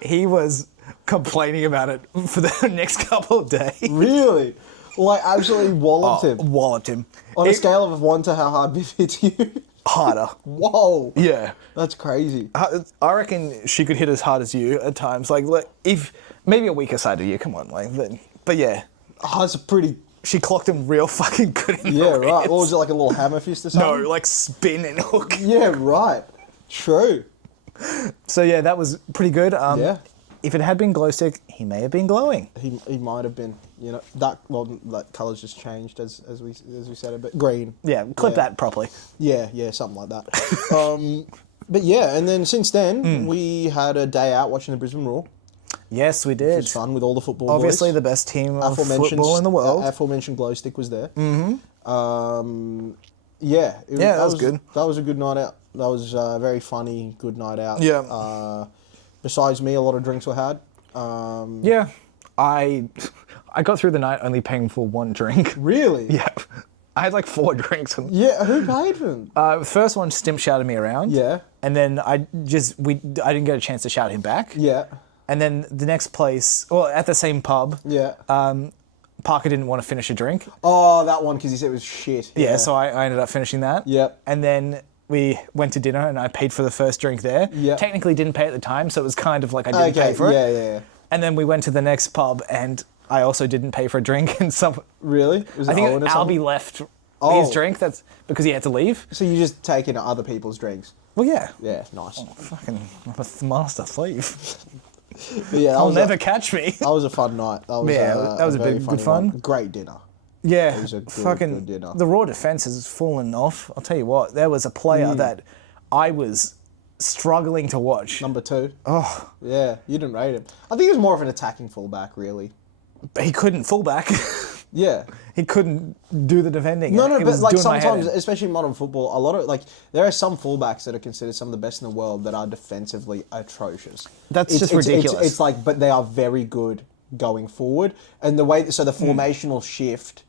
He was complaining about it for the next couple of days. Really? Like absolutely walloped him. Walloped him. On a scale of 1 to how hard it hits you. Harder. Whoa. Yeah. That's crazy. I reckon she could hit as hard as you at times. Like if maybe a weaker side of you. Come on, like but yeah. Oh, that's a pretty. She clocked him real fucking good in the ribs. Right. What was it, like a little hammer fist or something? No, like spin and hook. Yeah, right. True. So yeah, that was pretty good. Yeah. If it had been Glowstick, he may have been glowing. He might have been. You know, that colour's just changed as we said it, but green. Yeah, clip that properly. Yeah, something like that. But yeah, and then since then we had a day out watching the Brisbane Roar. Yes, we did. It was fun with all the football Obviously boys. the best team of football in the world. Aforementioned Glowstick was there. Mm-hmm. Yeah. That was good. That was a good night out. That was a very funny, good night out. Yeah. Besides me, a lot of drinks were had. Yeah. I got through the night only paying for 1 drink. Really? Yeah. I had like 4 drinks. Yeah, who paid for them? The first one, Stimp shouted me around. Yeah. And then I didn't get a chance to shout him back. Yeah. And then the next place, well, at the same pub, Parker didn't want to finish a drink. Oh, that one, because he said it was shit. Yeah, so I ended up finishing that. Yep. And then we went to dinner and I paid for the first drink there. Yep. Technically didn't pay at the time, so it was kind of like I didn't pay for it. Yeah. And then we went to the next pub and I also didn't pay for a drink. And Really? Was I it think Owen or Albie something? left his drink. That's because he had to leave. So you just take in other people's drinks? Well, yeah. Yeah, nice. Fucking I'm a master thief. But yeah, I'll never catch me. That was a fun night. That was a very good funny fun. one. Great dinner. Yeah, It was a good dinner. The raw defense has fallen off. I'll tell you what, there was a player that I was struggling to watch. Number 2. Oh, Yeah, you didn't rate him. I think he was more of an attacking fullback, really. but he couldn't fullback. Yeah. He couldn't do the defending. No, It but was like doing my head sometimes, in. especially in modern football, a lot of there are some fullbacks that are considered some of the best in the world that are defensively atrocious. That's just ridiculous. It's like, but they are very good going forward, and the way so the formational shift.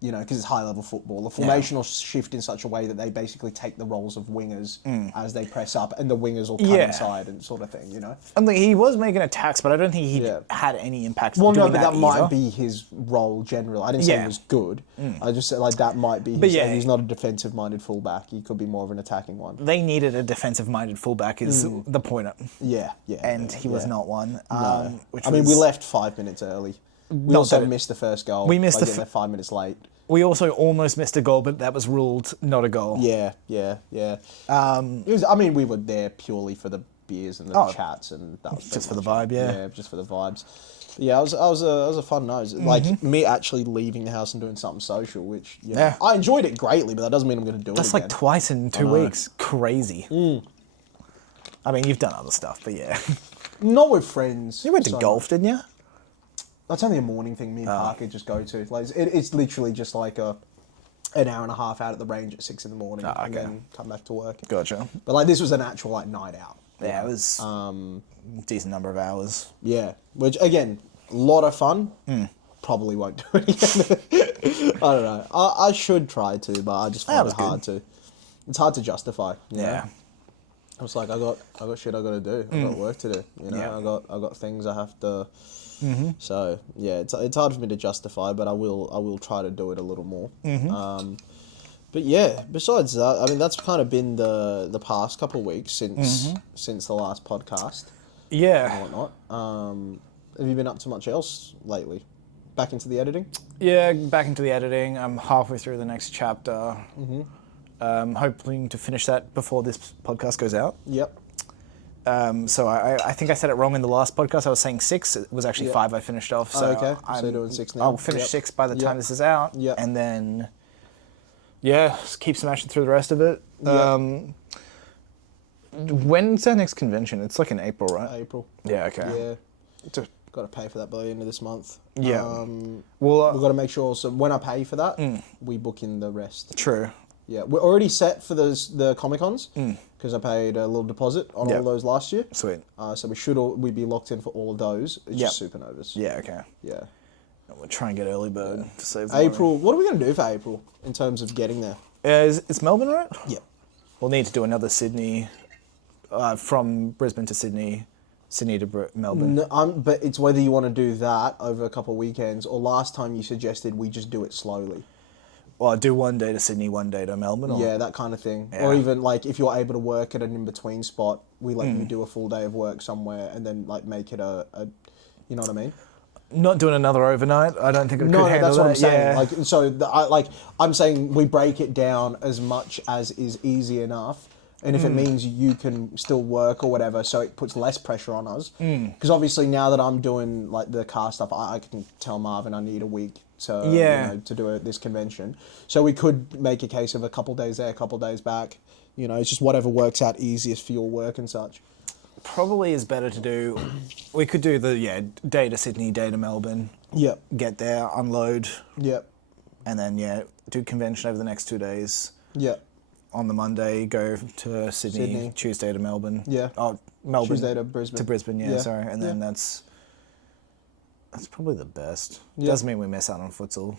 You know, because it's high-level football. The formational shift in such a way that they basically take the roles of wingers as they press up, and the wingers will cut inside and sort of thing, you know? I mean, he was making attacks, but I don't think he had any impact Well, doing no, but that might either. be his role generally. I didn't say he was good. I just said, that might be his, and he's not a defensive-minded fullback. He could be more of an attacking one. They needed a defensive-minded fullback is the point. Yeah. And he was not one. No. Which we left 5 minutes early. We also missed the first goal. We missed by getting there 5 minutes late. We also almost missed a goal, but that was ruled not a goal. Yeah. It was, we were there purely for the beers and the chats, and that was just for the vibe, Yeah, just for the vibes. But yeah, it was a fun night. Like me actually leaving the house and doing something social, which I enjoyed it greatly, but that doesn't mean I'm going to do it That's again. like twice in 2 weeks. Crazy. I mean, you've done other stuff, but yeah. Not with friends. You went to golf, didn't you? That's only a morning thing me and Parker just go to. Like it's literally just like an hour and a half out at the range at 6 a.m. and then come back to work. Gotcha. But this was an actual night out. Yeah, it was decent number of hours. Yeah, which again, a lot of fun. Probably won't do it again. I don't know. I should try to, but I just find it hard to. It's hard to justify. You know? I was like, I got shit I got to do. I got work to do. You know, I got things I have to. So yeah, it's hard for me to justify, but I will try to do it a little more. But yeah, besides that, that's kind of been the past couple of weeks since the last podcast. Yeah. And whatnot. Have you been up to much else lately? Back into the editing? Yeah, back into the editing. I'm halfway through the next chapter. Hoping to finish that before this podcast goes out. Yep. So I think I said it wrong in the last podcast. I was saying 6. It was actually 5 I finished off. So okay. So you're doing 6 now? I'll finish 6 by the time this is out. Yep. And then, just keep smashing through the rest of it. When's our next convention? It's like in April, right? April. Yeah, okay. Yeah. Got to pay for that by the end of this month. Yeah. Well, we've got to make sure. So when I pay for that, we book in the rest. True. Yeah, we're already set for the Comic-Cons because I paid a little deposit on all those last year. Sweet. So we'd be locked in for all of those. It's just Supernovas. Yeah, okay. Yeah. We'll try and get early bird. Save the April. What are we going to do for April in terms of getting there? It's Melbourne, right? Yeah. We'll need to do another Sydney, from Brisbane to Sydney, Sydney to Melbourne. No, but it's whether you want to do that over a couple of weekends, or last time you suggested we just do it slowly. Well, do 1 day to Sydney, 1 day to Melbourne. Or? Yeah, that kind of thing. Yeah. Or even if you're able to work at an in-between spot, we let you do a full day of work somewhere and then make it a you know what I mean? Not doing another overnight. I don't think it could handle that. No, that's what I'm saying. Yeah. I'm saying we break it down as much as is easy enough. And if it means you can still work or whatever, so it puts less pressure on us. Because obviously now that I'm doing the car stuff, I can tell Marvin I need a week to to do this convention. So we could make a case of a couple days there, a couple days back. It's just whatever works out easiest for your work and such. Probably is better to do. We could do the day to Sydney, day to Melbourne. Yep. Get there, unload. Yep. And then do convention over the next 2 days. Yep. On the Monday, go to Sydney. Tuesday to Melbourne. Yeah. Oh, Melbourne. Tuesday to Brisbane. Yeah, sorry. And then that's probably the best. Yeah. Doesn't mean we miss out on futsal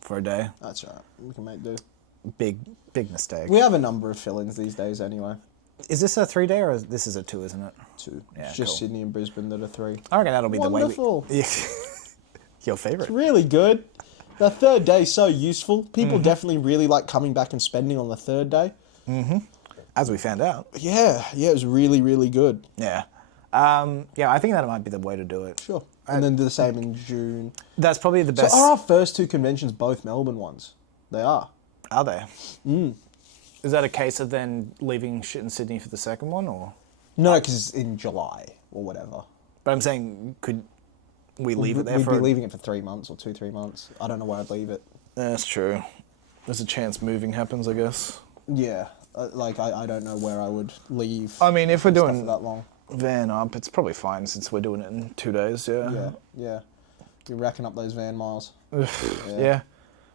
for a day. That's right. We can make do. Big mistake. We have a number of fill-ins these days anyway. Is this a 3-day or this is a 2, isn't it? 2. Yeah, It's just cool. Sydney and Brisbane that are 3. I reckon that'll be Wonderful. the way Your favourite. It's really good. The third day is so useful. People definitely really like coming back and spending on the third day. Mm-hmm. As we found out. Yeah, it was really, really good. Yeah. I think that might be the way to do it. Sure. And then do the same in June. That's probably the best. So are our first 2 conventions both Melbourne ones? They are. Are they? Is that a case of then leaving shit in Sydney for the second one, or? No, because it's in July or whatever. But I'm saying, could we leave it there We'd for? be leaving it for 3 months or 2-3 months. I don't know where I'd leave it. That's true. There's a chance moving happens, I guess. Yeah, I don't know where I would leave. I mean, if we're stuff doing for that long. van up, it's probably fine since we're doing it in 2 days. Yeah. Yeah. You're racking up those van miles. Yeah.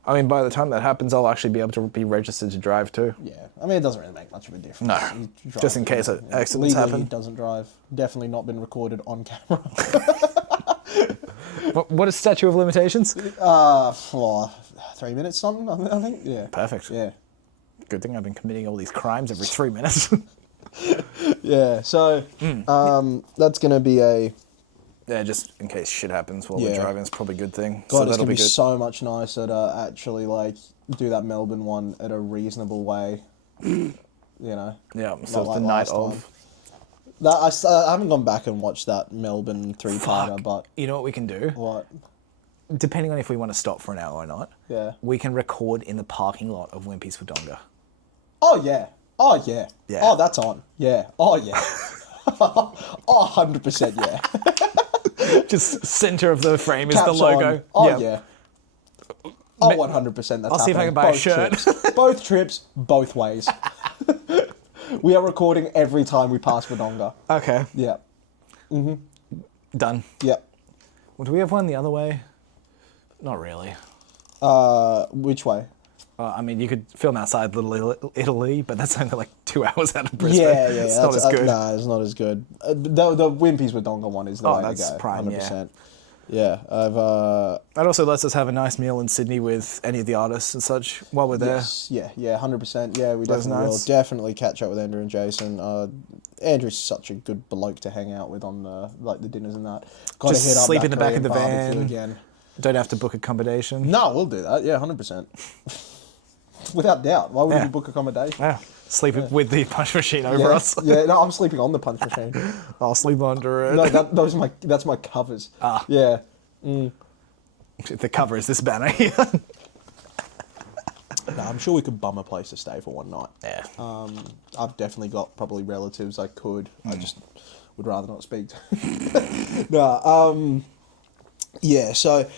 I mean, by the time that happens, I'll actually be able to be registered to drive too. Yeah. I mean, it doesn't really make much of a difference. No. You drive Just in case accidents legally, happen. he doesn't drive. Definitely not been recorded on camera. What is statute of limitations? 3 minutes something, I think. Yeah. Perfect. Yeah. Good thing I've been committing all these crimes every 3 minutes. Yeah. So, that's going to be a... Yeah, just in case shit happens while Yeah. we're driving, it's probably a good thing. God, So it's that'll going to be be good. so much nicer to actually, like, do that Melbourne one at a reasonable way. You know? Yeah, Not so like the night last of. time. I haven't gone back and watched that Melbourne 3-parter, but... You know what we can do? What? Depending on if we want to stop for an hour or not, Yeah. we can record in the parking lot of Wimpy's for Donga. Oh, yeah. Oh, yeah. Yeah. Oh, that's on. Yeah. Oh, yeah. Oh, 100% yeah. Just center of the frame is the Caps logo. on. Oh, Yep. yeah. Oh, 100% that's happening. I'll see if I can buy a Both shirt. Trips. Both trips, both ways. We are recording every time we pass Wodonga. Okay, Yeah. done. Yeah. Well, do we have one the other way? Not really. Which way? I mean, you could film outside Little Italy, but that's only like 2 hours out of Brisbane. Yeah. It's not as good. No, it's not as good. The Wimpy's Wodonga one is the way to that's go. prime, 100%. Yeah. That also lets us have a nice meal in Sydney with any of the artists and such while we're there. Yes, yeah, 100%. Yeah, we That's definitely will. nice. Definitely catch up with Andrew and Jason. Andrew's such a good bloke to hang out with on the dinners and that. Gotta Just hit up sleep that in the back of the Korean barbecue van. again. Don't have to book accommodation. No, we'll do that. Yeah, 100%. Without doubt. Why would Yeah. you book accommodation? Yeah. Sleep with the punch machine over us. Yeah, no, I'm sleeping on the punch machine. I'll sleep under it. No, that's my covers. Ah. Yeah. The cover is this banner here. No, I'm sure we could bum a place to stay for one night. Yeah. I've definitely got probably relatives I could. I just would rather not speak to. No, yeah, so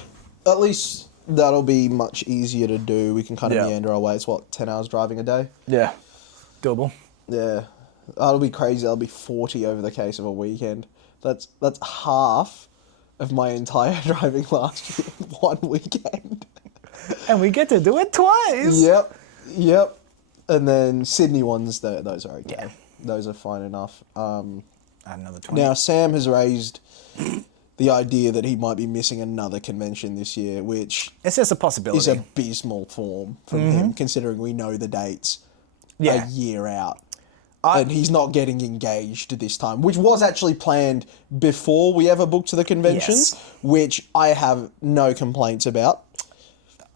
at least that'll be much easier to do. We can kind of meander our way. It's 10 hours driving a day? Yeah. Doable. Yeah. That'll be crazy. That'll be 40 over the case of a weekend. That's half of my entire driving last year, one weekend. And we get to do it twice. Yep. And then Sydney ones, those are okay. Yeah. Those are fine enough. Another 20. Now, Sam has raised the idea that he might be missing another convention this year, which It's just a possibility. is abysmal form from him, considering we know the dates a year out. And he's not getting engaged this time, which was actually planned before we ever booked the conventions, which I have no complaints about.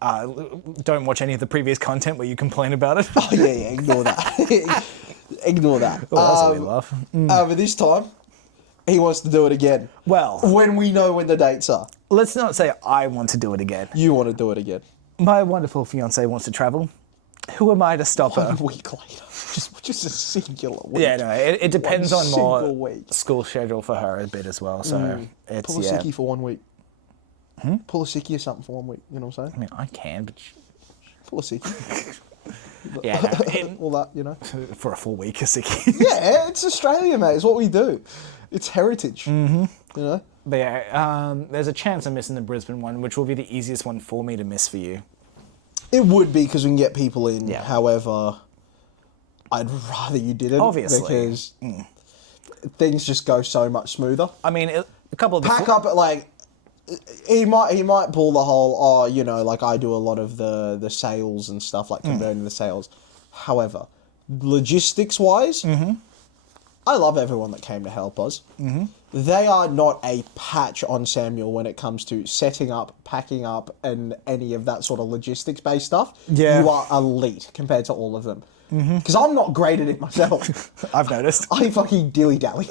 Don't watch any of the previous content where you complain about it. Oh, yeah, ignore that. Ignore that. Oh, that's what we love. But this time, he wants to do it again. Well, When we know when the dates are. let's not say I want to do it again. You want to do it again. My wonderful fiance wants to travel. Who am I to stop her? 1 week later. Just a singular week. Yeah, no, it depends One on more single week. school schedule for her a bit as well. So it's Pull a sickie for 1 week. Pull a sickie or something for 1 week. You know what I'm I saying? mean, I can, but Pull a sickie. yeah, no, All that, you know. for a full week, a sickie. Yeah, it's Australia, mate. It's what we do. It's heritage. You know? But yeah, there's a chance I'm missing the Brisbane one, which will be the easiest one for me to miss for you. It would be because we can get people in. Yeah. However, I'd rather you didn't. Obviously. Because things just go so much smoother. I mean, a couple of the Pack up at like... He might pull the whole, like I do a lot of the sales and stuff, like converting the sales. However, logistics-wise, I love everyone that came to help us. Mm-hmm. They are not a patch on Samuel when it comes to setting up, packing up, and any of that sort of logistics-based stuff. Yeah. You are elite compared to all of them. Because I'm not great at it myself. I've noticed. I fucking dilly-dally.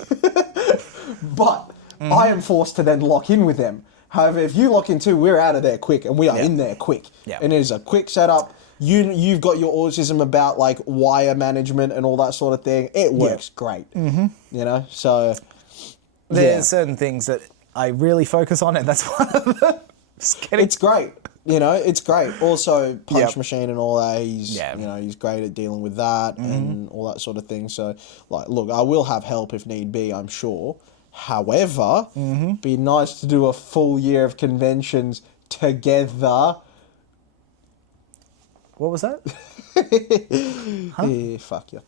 But I am forced to then lock in with them. However, if you lock in too, we're out of there quick, and we are in there quick. Yeah. And it is a quick setup. You've got your autism about like wire management and all that sort of thing. It works great. Mm-hmm. You know, so there's certain things that I really focus on, and that's one of them. It's great. You know, it's great. Also, punch machine and all that. He's he's great at dealing with that and all that sort of thing. So, like, look, I will have help if need be, I'm sure. However, be nice to do a full year of conventions together. What was that? Yeah, fuck you.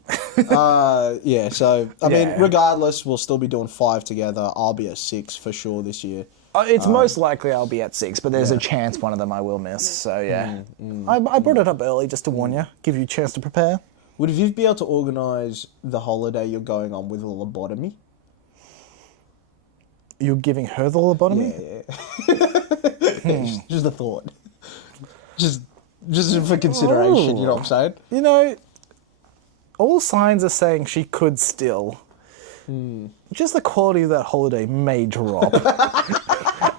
Yeah, so, I mean, regardless, we'll still be doing 5 together. I'll be at 6 for sure this year. It's most likely I'll be at 6, but there's a chance one of them I will miss. So, yeah. I brought it up early just to warn you, give you a chance to prepare. Would you be able to organise the holiday you're going on with a lobotomy? You're giving her the lobotomy? Yeah. Just a thought. Just for consideration, you know what I'm saying? You know, all signs are saying she could still. Just the quality of that holiday may drop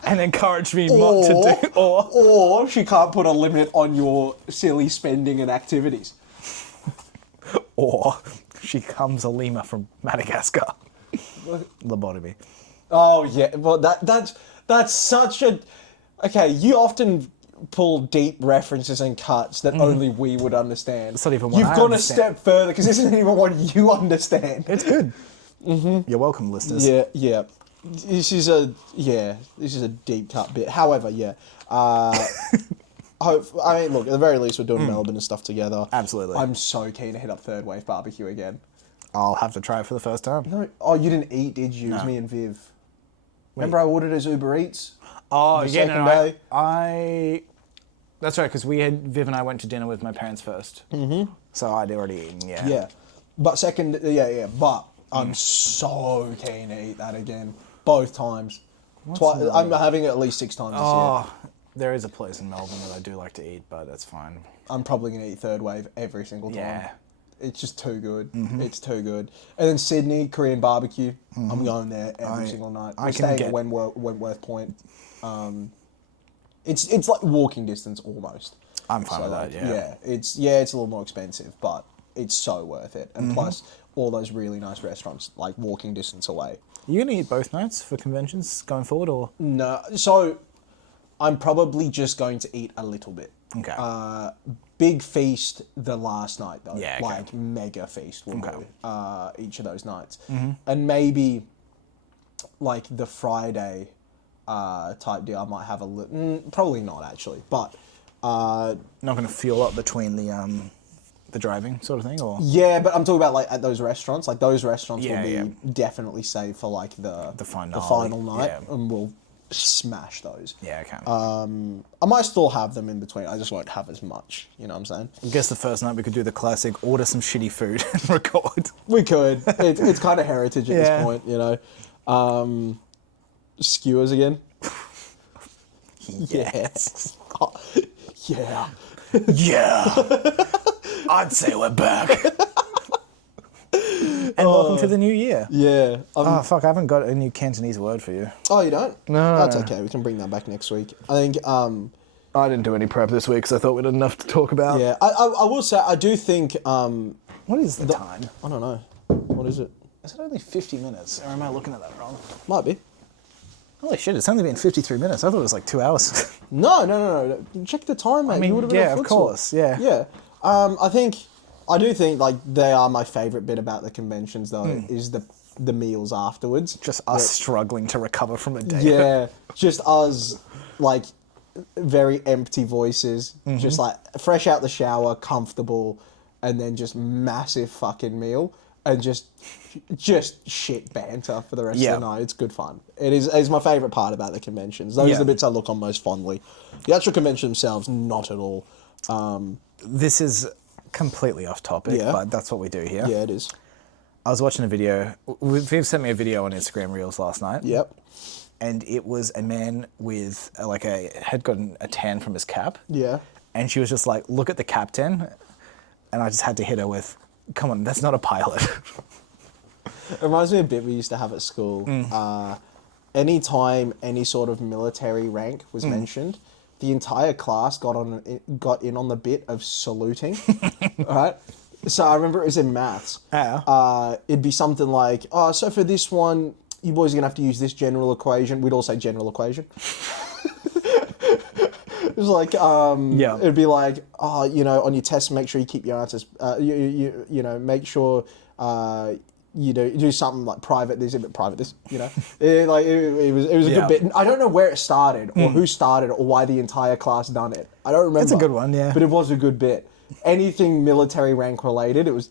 and encourage me not to do. Or she can't put a limit on your silly spending and activities. Or she comes a lemur from Madagascar. Lobotomy. Oh yeah, well that's such a. Okay, you often pull deep references and cuts that only we would understand. It's not even one You've I gone understand. a step further because this isn't even one you understand. It's good. You're welcome, listeners. Yeah. This is a deep cut bit. However, I mean, look, at the very least, we're doing Melbourne and stuff together. Absolutely. I'm so keen to hit up Third Wave Barbecue again. I'll have to try it for the first time. No, you didn't eat, did you? It was me and Viv. Remember I ordered as Uber Eats? Oh, The yeah, second no, day? That's right, because Viv and I went to dinner with my parents first. Mm-hmm. So I'd already eaten, yeah. Yeah. But but I'm so keen to eat that again. Both times. I'm having it at least 6 times this year. There is a place in Melbourne that I do like to eat, but that's fine. I'm probably going to eat Third Wave every single time. Yeah. It's just too good. It's too good. And then Sydney, Korean barbecue. I'm going there every single night. We're staying at Wentworth Point. It's like walking distance almost. I'm fine with that, yeah. It's a little more expensive, but it's so worth it. And plus, all those really nice restaurants, like walking distance away. You going to eat both nights for conventions going forward, or? No, so I'm probably just going to eat a little bit. Okay. Big feast the last night though. Yeah, okay. Like mega feast will do each of those nights. And maybe like the Friday type deal I might have a little, probably not actually, but not going to fuel up between the driving sort of thing, or? Yeah, but I'm talking about like at those restaurants. Like those restaurants will be definitely saved for like the final night, and we'll smash those. Yeah, okay. I might still have them in between. I just won't have as much. You know what I'm saying? I guess the first night we could do the classic: order some shitty food and record. We could. It's kind of heritage at this point, you know. Skewers again. Yes. Yeah. Yeah. I'd say we're back. And welcome to the new year. Yeah. Fuck, I haven't got a new Cantonese word for you. Oh, you don't? No. That's okay. We can bring that back next week. I think... I didn't do any prep this week because I thought we had enough to talk about. Yeah. I will say, I do think... what is the time? I don't know. What is it? Is it only 50 minutes? Or am I looking at that wrong? Might be. Holy shit, it's only been 53 minutes. I thought it was like 2 hours. No. Check the time, mate. I mean, of course, yeah. Yeah. I do think, like, they are my favourite bit about the conventions, though, is the meals afterwards. Just us struggling to recover from a day. Yeah. Just us, like, very empty voices. Just, like, fresh out the shower, comfortable, and then just massive fucking meal. And just shit banter for the rest of the night. It's good fun. It's my favourite part about the conventions. Those are the bits I look on most fondly. The actual convention themselves, not at all. This is completely off topic, but that's what we do here. Yeah, it is. I was watching a video. Viv sent me a video on Instagram Reels last night. Yep. And it was a man with had gotten a tan from his cap. Yeah. And she was just like, look at the captain. And I just had to hit her with, come on, that's not a pilot. It reminds me of a bit we used to have at school. Anytime any sort of military rank was mentioned, the entire class got in on the bit of saluting, right? So I remember it was in maths. It'd be something like, so for this one, you boys are going to have to use this general equation. We'd all say general equation. It was like, it'd be like, on your test, make sure you keep your answers, make sure, do something like private this, it was a good bit. I don't know where it started or who started it or why the entire class done it. I don't remember. It's a good one, yeah. But it was a good bit. Anything military rank related, it was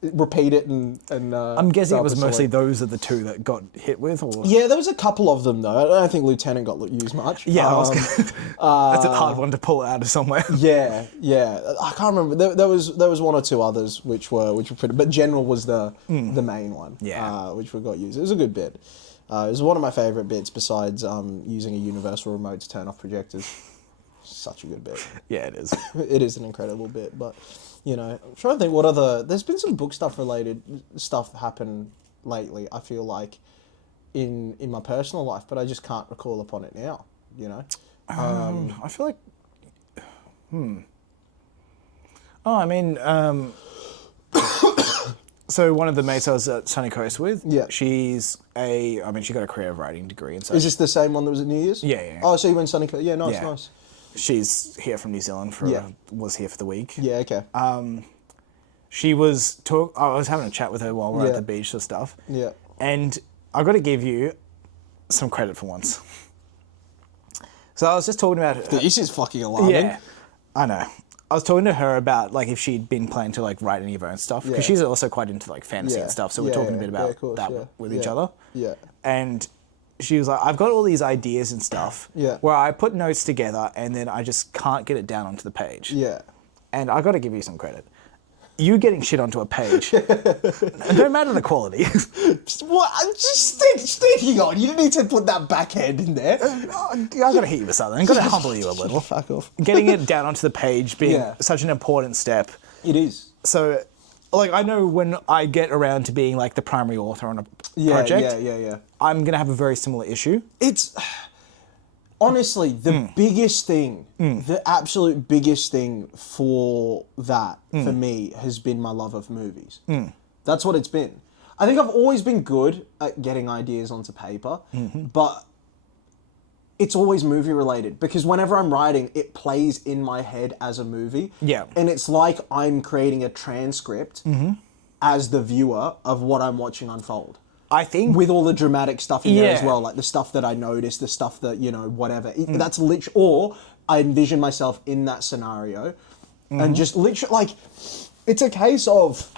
repeat it and I'm guessing it was mostly those are the two that got hit with, or yeah, there was a couple of them though. I don't think lieutenant got used much. Yeah, that's a hard one to pull out of somewhere. Yeah, I can't remember. There was one or two others which were pretty, but general was the main one. Yeah, which we got used. It was a good bit. It was one of my favourite bits besides using a universal remote to turn off projectors. Such a good bit. Yeah, it is. It is an incredible bit, but. I'm trying to think what other... There's been some book stuff related stuff happen lately, I feel like, in my personal life, but I just can't recall upon it now, I feel like... Oh, I mean... So one of the mates I was at Sunny Coast with, she got a creative writing degree and such. Is this the same one that was at New Year's? Yeah. Oh, so you went Sunny Coast. Yeah, nice. She's here from New Zealand was here for the week. Yeah, okay. She was I was having a chat with her while we were at the beach and stuff. Yeah. And I got to give you some credit for once. So I was just talking about her. This is fucking alarming. Yeah, I know. I was talking to her about if she'd been planning to write any of her own stuff, because she's also quite into fantasy and stuff. So we're talking a bit about that with each other. Yeah. And she was like, I've got all these ideas and stuff where I put notes together and then I just can't get it down onto the page. Yeah. And I got to give you some credit. You getting shit onto a page, don't matter the quality. What? I'm just sticking on. You didn't need to put that backhand in there. I got to hit you with something. I got to humble you a little. Fuck off. Getting it down onto the page being such an important step. It is. So, I know when I get around to being the primary author on a project, I'm going to have a very similar issue. It's honestly the biggest thing, the absolute biggest thing for that for me has been my love of movies. That's what it's been. I think I've always been good at getting ideas onto paper, but it's always movie related because whenever I'm writing, it plays in my head as a movie. Yeah. And it's like I'm creating a transcript as the viewer of what I'm watching unfold. I think... With all the dramatic stuff in there as well, the stuff that I noticed, the stuff that, whatever. That's literally... Or I envision myself in that scenario and just literally, it's a case of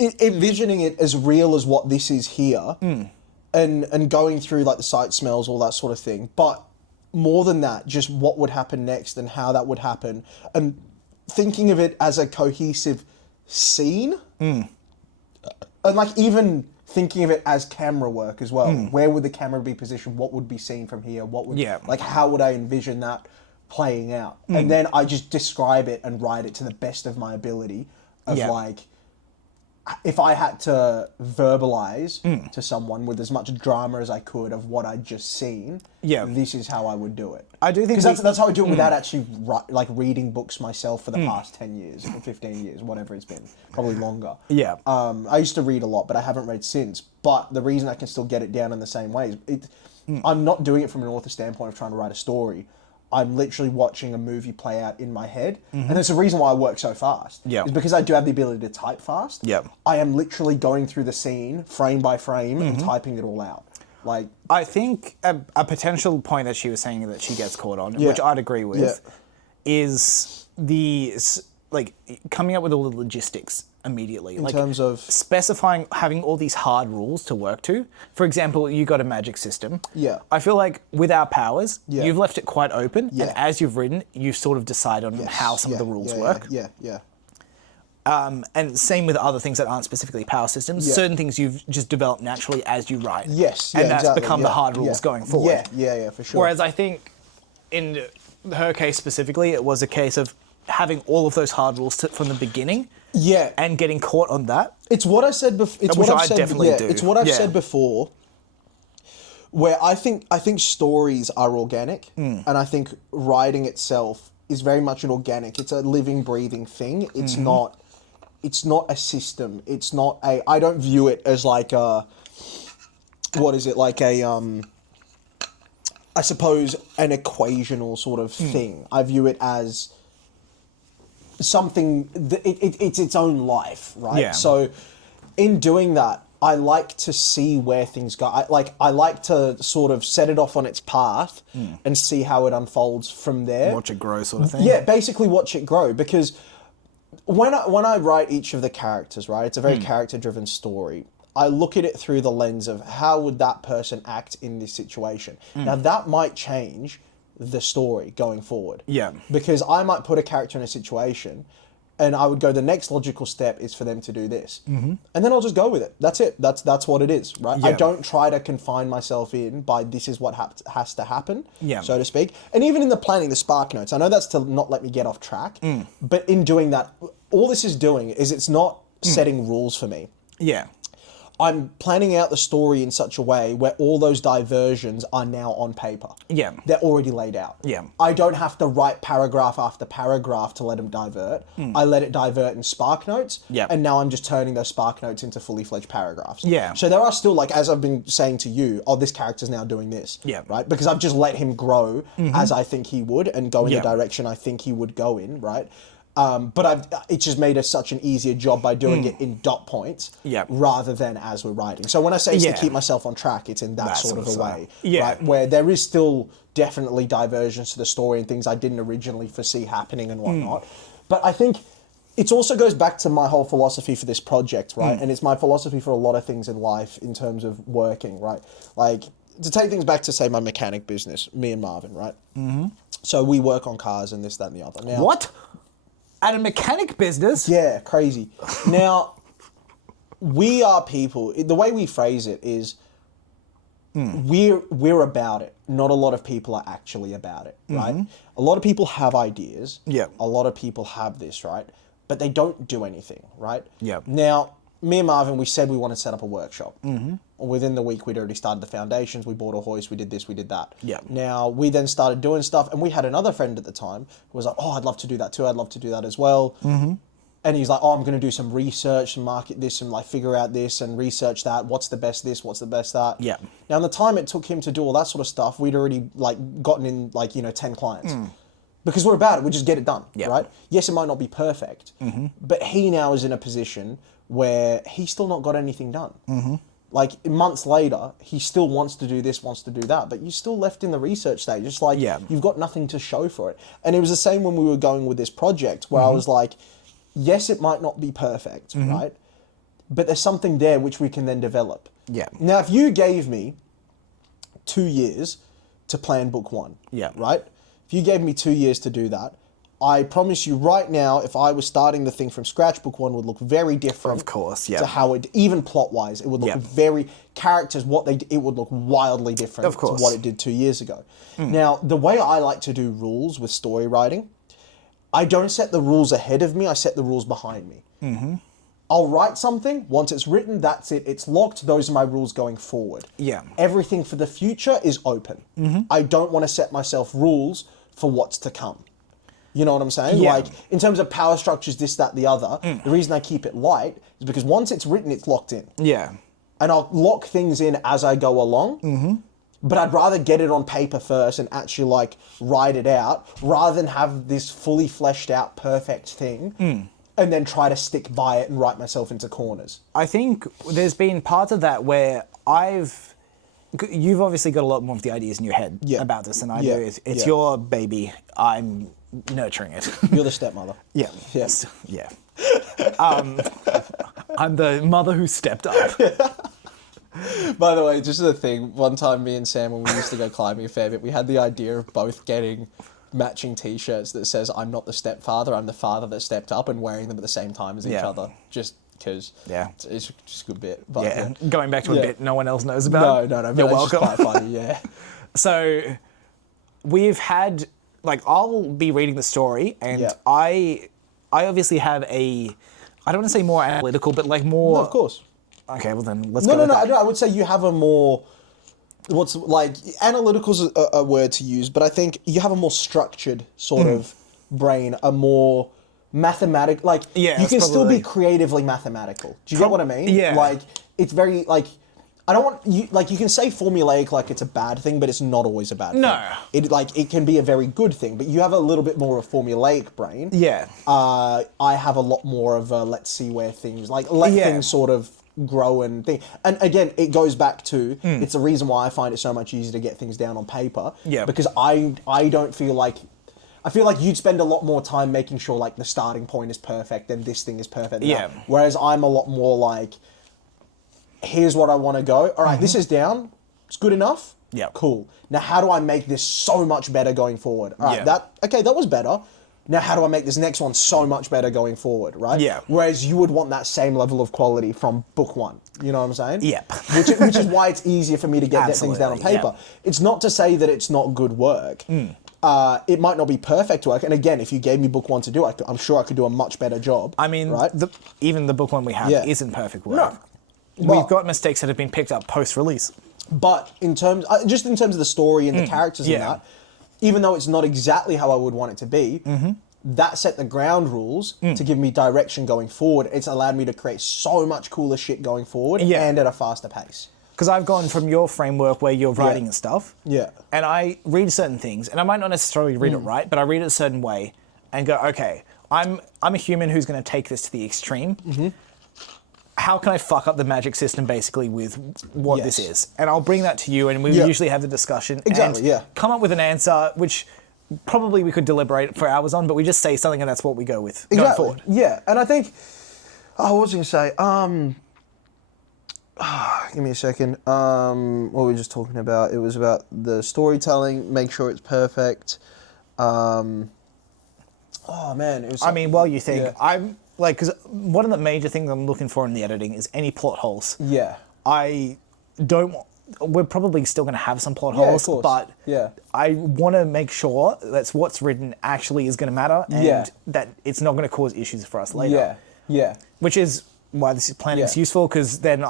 envisioning it as real as what this is here and going through, the sight, smells, all that sort of thing. But more than that, just what would happen next and how that would happen and thinking of it as a cohesive scene... And even thinking of it as camera work as well. Where would the camera be positioned? What would be seen from here? What would how would I envision that playing out? And then I just describe it and write it to the best of my ability of if I had to verbalize to someone with as much drama as I could of what I'd just seen, this is how I would do it. I do think... Because that's how I do it without actually reading books myself for the past 10 years, or 15 years, whatever it's been. Probably longer. Yeah. I used to read a lot, but I haven't read since. But the reason I can still get it down in the same way is I'm not doing it from an author standpoint of trying to write a story. I'm literally watching a movie play out in my head. And that's the reason why I work so fast. Yeah. Is because I do have the ability to type fast. Yeah. I am literally going through the scene, frame by frame, and typing it all out. I think a potential point that she was saying that she gets caught on, which I'd agree with, is coming up with all the logistics immediately. In terms of... Specifying, having all these hard rules to work to. For example, you got a magic system. Yeah. I feel like with our powers, you've left it quite open, and as you've written, you've sort of decided on how some of the rules work. Yeah. And same with other things that aren't specifically power systems. Yeah. Certain things you've just developed naturally as you write. Yes, and yeah, that's exactly, become the hard rules going forward. Yeah, for sure. Whereas I think in her case specifically, it was a case of having all of those hard rules from the beginning. Yeah. And getting caught on that. It's what I said before. It's Which what I I've said. definitely do. It's what I've Yeah. said before. Where I think stories are organic, and I think writing itself is very much an organic. It's a living, breathing thing. It's not. It's not a system. It's not a. I don't view it as like a. What is it like a? I suppose an equational sort of thing. I view it as something. It's its own life, right? Yeah. So, in doing that, I like to see where things go. I like to sort of set it off on its path and see how it unfolds from there. Watch it grow, sort of thing. Yeah, basically watch it grow, because when I write each of the characters, right, it's a very character-driven story. I look at it through the lens of how would that person act in this situation. Now that might change the story going forward. Yeah. Because I might put a character in a situation, and I would go, the next logical step is for them to do this. And then I'll just go with it. That's it. That's what it is, right? Yeah. I don't try to confine myself in by this is what has to happen, Yeah. so to speak. And even in the planning, the spark notes, I know that's to not let me get off track, but in doing that, all this is doing is it's not setting rules for me. Yeah. I'm planning out the story in such a way where all those diversions are now on paper. Yeah. They're already laid out. Yeah. I don't have to write paragraph after paragraph to let them divert. I let it divert in spark notes. Yeah. And now I'm just turning those spark notes into fully fledged paragraphs. Yeah. So there are still, like, as I've been saying to you, oh, this character's now doing this. Yeah. Right? Because I've just let him grow as I think he would and go in Yeah. the direction I think he would go in, right? But it's just made us such an easier job by doing it in dot points rather than as we're writing. So when I say it's to keep myself on track, it's in that sort of a way. Right? Where there is still definitely diversions to the story and things I didn't originally foresee happening and whatnot. But I think it also goes back to my whole philosophy for this project, right? And it's my philosophy for a lot of things in life in terms of working, right? Like, to take things back to, say, my mechanic business, me and Marvin, right? So we work on cars and this, that, and the other. Now, What? At a mechanic business? Yeah, crazy. Now, we are people. The way we phrase it is, we're about it. Not a lot of people are actually about it, right? A lot of people have ideas. Yeah. A lot of people have this, right? But they don't do anything, right? Yeah. Now, me and Marvin, we said we wanted to set up a workshop. Within the week, we'd already started the foundations. We bought a hoist. We did this. We did that. Yeah. Now, we then started doing stuff, and we had another friend at the time who was like, oh, I'd love to do that too. I'd love to do that as well. And he's like, oh, I'm going to do some research and market this and like figure out this and research that. What's the best this? What's the best that? Yeah. Now, in the time it took him to do all that sort of stuff, we'd already like gotten in like, 10 clients. Because we're about it. We just get it done, right? Yes, it might not be perfect, but he now is in a position where he's still not got anything done. Like, months later, he still wants to do this, wants to do that, but you're still left in the research stage. It's like, you've got nothing to show for it. And it was the same when we were going with this project, where I was like, yes, it might not be perfect, right? But there's something there which we can then develop. Yeah. Now, if you gave me 2 years to plan book one, right? If you gave me 2 years to do that, I promise you right now, if I was starting the thing from scratch, book one would look very different. Of course, to how it, even plot-wise, it would look very, characters, it would look wildly different to what it did 2 years ago. Now, the way I like to do rules with story writing, I don't set the rules ahead of me, I set the rules behind me. I'll write something, once it's written, that's it, it's locked, those are my rules going forward. Yeah. Everything for the future is open. I don't want to set myself rules for what's to come. You know what I'm saying? Yeah. Like, in terms of power structures, this, that, the other, the reason I keep it light is because once it's written, it's locked in. Yeah. And I'll lock things in as I go along. But I'd rather get it on paper first and actually, like, write it out, rather than have this fully fleshed out, perfect thing, and then try to stick by it and write myself into corners. I think there's been parts of that where you've obviously got a lot more of the ideas in your head about this than I do. It's your baby. I'm nurturing it. You're the stepmother. Yeah. Yes. Yeah. I'm the mother who stepped up. By the way, just a thing, one time me and Sam, when we used to go climbing a fair bit, we had the idea of both getting matching T-shirts that says "I'm not the stepfather, I'm the father that stepped up," and wearing them at the same time as each other, just because. Yeah, it's just a good bit. But, going back to a bit no one else knows about. No. You're welcome. Just quite funny. Yeah. So, we've had I'll be reading the story, and I obviously have I don't want to say more analytical, but more. No, of course. Okay, well then let's go. No. I would say you have a more. Analytical's a word to use, but I think you have a more structured sort of brain, a more mathematical, you can still be creatively mathematical. Do you get what I mean? Yeah. It's very, I don't want, you can say formulaic like it's a bad thing, but it's not always a bad thing. No. It can be a very good thing, but you have a little bit more of a formulaic brain. Yeah. I have a lot more of a let's see where things, things sort of grow and thing. And again, it goes back to, it's the reason why I find it so much easier to get things down on paper. Yeah. Because I don't feel like, I feel like you'd spend a lot more time making sure the starting point is perfect and this thing is perfect. Yeah. Whereas I'm a lot more here's what I want to go. All right, this is down. It's good enough. Yeah. Cool. Now, how do I make this so much better going forward? All right, that was better. Now, how do I make this next one so much better going forward, right? Yeah. Whereas you would want that same level of quality from book one. You know what I'm saying? Yep. Which is why it's easier for me to get things down on paper. Yeah. It's not to say that it's not good work. It might not be perfect work. And again, if you gave me book one to do, I'm sure I could do a much better job. I mean, right? Even the book one we have isn't perfect work. No. We've got mistakes that have been picked up post-release. But in terms of the story and the characters and that, even though it's not exactly how I would want it to be, that set the ground rules to give me direction going forward. It's allowed me to create so much cooler shit going forward and at a faster pace. Because I've gone from your framework where you're writing and stuff, and I read certain things, and I might not necessarily read it right, but I read it a certain way and go, okay, I'm a human who's going to take this to the extreme. How can I fuck up the magic system basically with what this is? And I'll bring that to you, and we usually have the discussion and come up with an answer, which probably we could deliberate for hours on, but we just say something and that's what we go with going forward. Yeah, and I think, what was I going to say? Give me a second. What were we just talking about? It was about the storytelling, make sure it's perfect. Oh man, it was. I mean, while you think, I'm because one of the major things I'm looking for in the editing is any plot holes. Yeah. We're probably still going to have some plot holes, but I want to make sure that what's written actually is going to matter and that it's not going to cause issues for us later. Yeah. Which is why this planning is useful, because then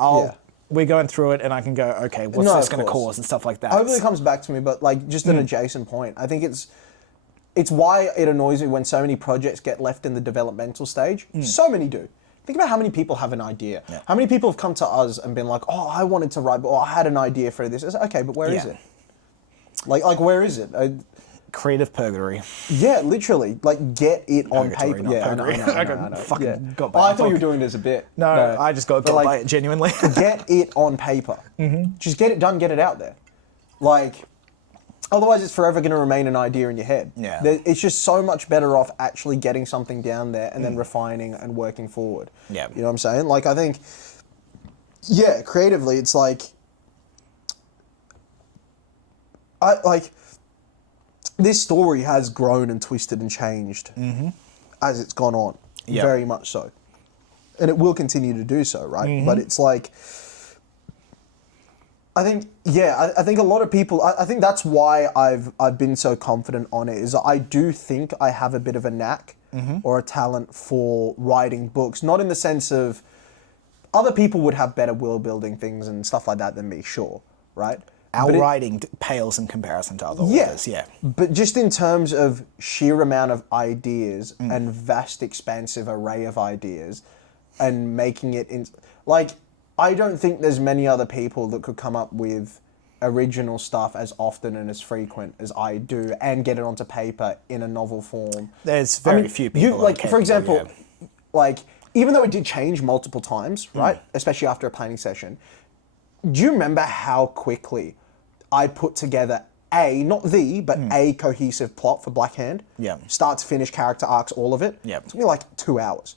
we're going through it and I can go, okay, what's this going to cause and stuff like that. Hopefully it comes back to me, but just an adjacent point. I think it's why it annoys me when so many projects get left in the developmental stage. So many do. Think about how many people have an idea. Yeah. How many people have come to us and been like, oh, I wanted to write, but I had an idea for this. It's like, okay, but where is it? Like where is it? Creative purgatory. Yeah, literally. Get it on paper. Not purgatory. I got by I thought you were doing this a bit. No, I just got by it genuinely. Get it on paper. Just get it done, get it out there. Otherwise, it's forever going to remain an idea in your head. Yeah. It's just so much better off actually getting something down there and then refining and working forward. Yeah. You know what I'm saying? I think, creatively, it's this story has grown and twisted and changed as it's gone on. Yep. Very much so. And it will continue to do so, right? But it's I think a lot of people, I think that's why I've been so confident on it, is I do think I have a bit of a knack or a talent for writing books. Not in the sense of, other people would have better world building things and stuff like that than me, sure, right? Our writing pales in comparison to other authors, But just in terms of sheer amount of ideas and vast expansive array of ideas and making it in, I don't think there's many other people that could come up with original stuff as often and as frequent as I do and get it onto paper in a novel form. There's very few people. For example, even though it did change multiple times, right? Especially after a planning session, do you remember how quickly I put together not a cohesive plot for Black Hand? Yeah. Start to finish, character arcs, all of it? Yeah. It took me 2 hours.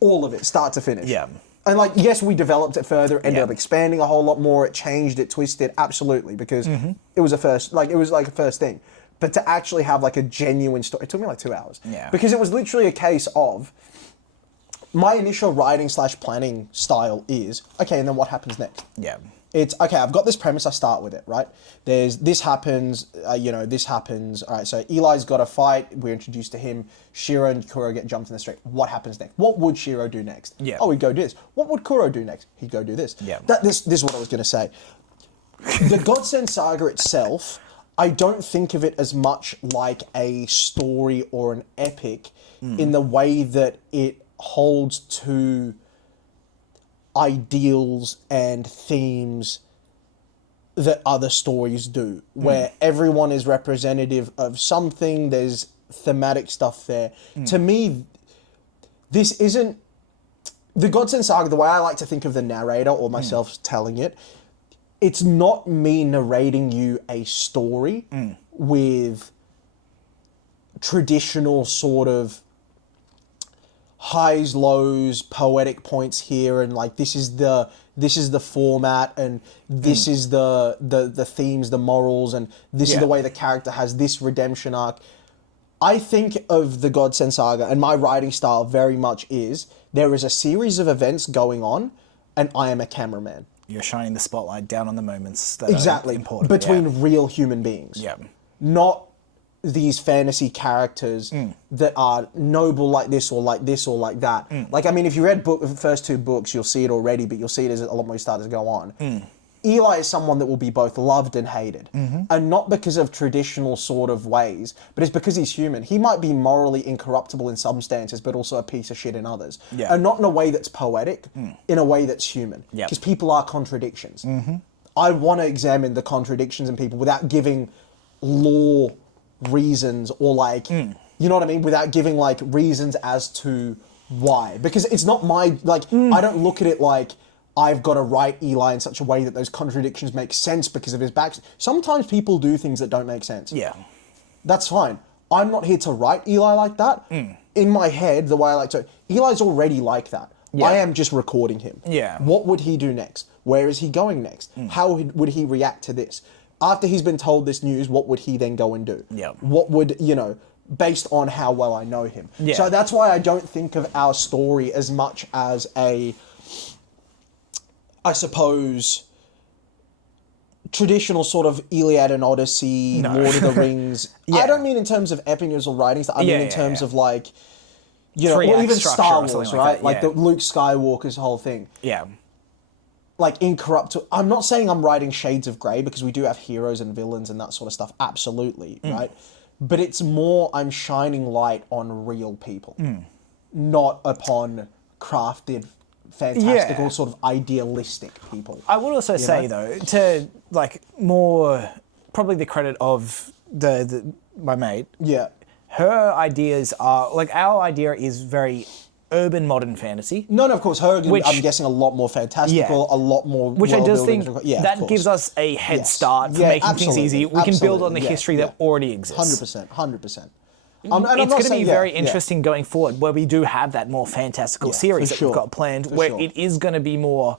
All of it, start to finish. Yeah. And yes, we developed it further, ended up expanding a whole lot more, it changed, it twisted, absolutely, because it was a first, a first thing. but to actually have like a genuine story, it took me like 2 hours. Yeah. Because it was literally a case of, my initial writing / planning style is, okay, and then what happens next? Yeah. It's, okay, I've got this premise, I start with it, right? This happens, this happens. All right, so Eli's got a fight, we're introduced to him, Shiro and Kuro get jumped in the street. What happens next? What would Shiro do next? Yeah. Oh, he'd go do this. What would Kuro do next? He'd go do this. Yeah. This is what I was going to say. The Godsend Saga itself, I don't think of it as much like a story or an epic in the way that it holds to ideals and themes that other stories do, where everyone is representative of something, there's thematic stuff there. To me, this isn't... The Godsend Saga, the way I like to think of the narrator or myself telling it, it's not me narrating you a story with traditional sort of highs, lows, poetic points here, and like this is the format, and this is the themes, the morals, and this is the way the character has this redemption arc. I think of the Godsend Saga, and my writing style very much is, there is a series of events going on, and I am a cameraman. You're shining the spotlight down on the moments that Exactly. are important. Between real human beings. Yeah. Not these fantasy characters that are noble like this or like this or like that. Like, I mean, if you read the first 2 books, you'll see it already, but you'll see it as a lot more start to go on. Eli is someone that will be both loved and hated. And not because of traditional sort of ways, but it's because he's human. He might be morally incorruptible in some stances, but also a piece of shit in others. Yeah. And not in a way that's poetic, in a way that's human. Yep. Because people are contradictions. I want to examine the contradictions in people without giving law reasons or like, you know what I mean? Without giving like reasons as to why. Because it's not my, like, I don't look at it like, I've got to write Eli in such a way that those contradictions make sense because of his back. Sometimes people do things that don't make sense. Yeah. That's fine. I'm not here to write Eli like that. In my head, the way I like to... Eli's already like that. Yeah. I am just recording him. Yeah. What would he do next? Where is he going next? How would he react to this? After he's been told this news, what would he then go and do? Yeah. What would, based on how well I know him. Yeah. So that's why I don't think of our story as much as a... I suppose, traditional sort of Iliad and Odyssey, Lord of the Rings. I don't mean in terms of epicness or writings. I mean in terms of like, or even Star Wars, right? Like the Luke Skywalker's whole thing. Yeah. Like incorruptible. I'm not saying I'm writing shades of grey because we do have heroes and villains and that sort of stuff. Absolutely, right? But it's more I'm shining light on real people, not upon crafted fantastical sort of idealistic people. I would also say though, to like more probably the credit of my mate. Yeah. Her ideas are like our idea is very urban modern fantasy. No, of course, her I'm guessing a lot more fantastical, a lot more which I just think that gives us a head start for making things easy. We can build on the history that already exists. 100%. It's going to be very interesting going forward, where we do have that more fantastical series that we've got planned, where it is going to be more...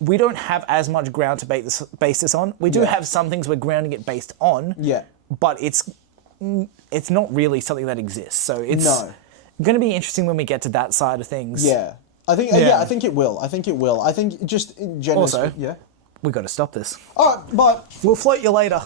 We don't have as much ground to base this on. We do have some things we're grounding it based on, but it's not really something that exists. So it's going to be interesting when we get to that side of things. Yeah. I think I think it will. I think just in general... Also, we've got to stop this. All right, bye. We'll float you later.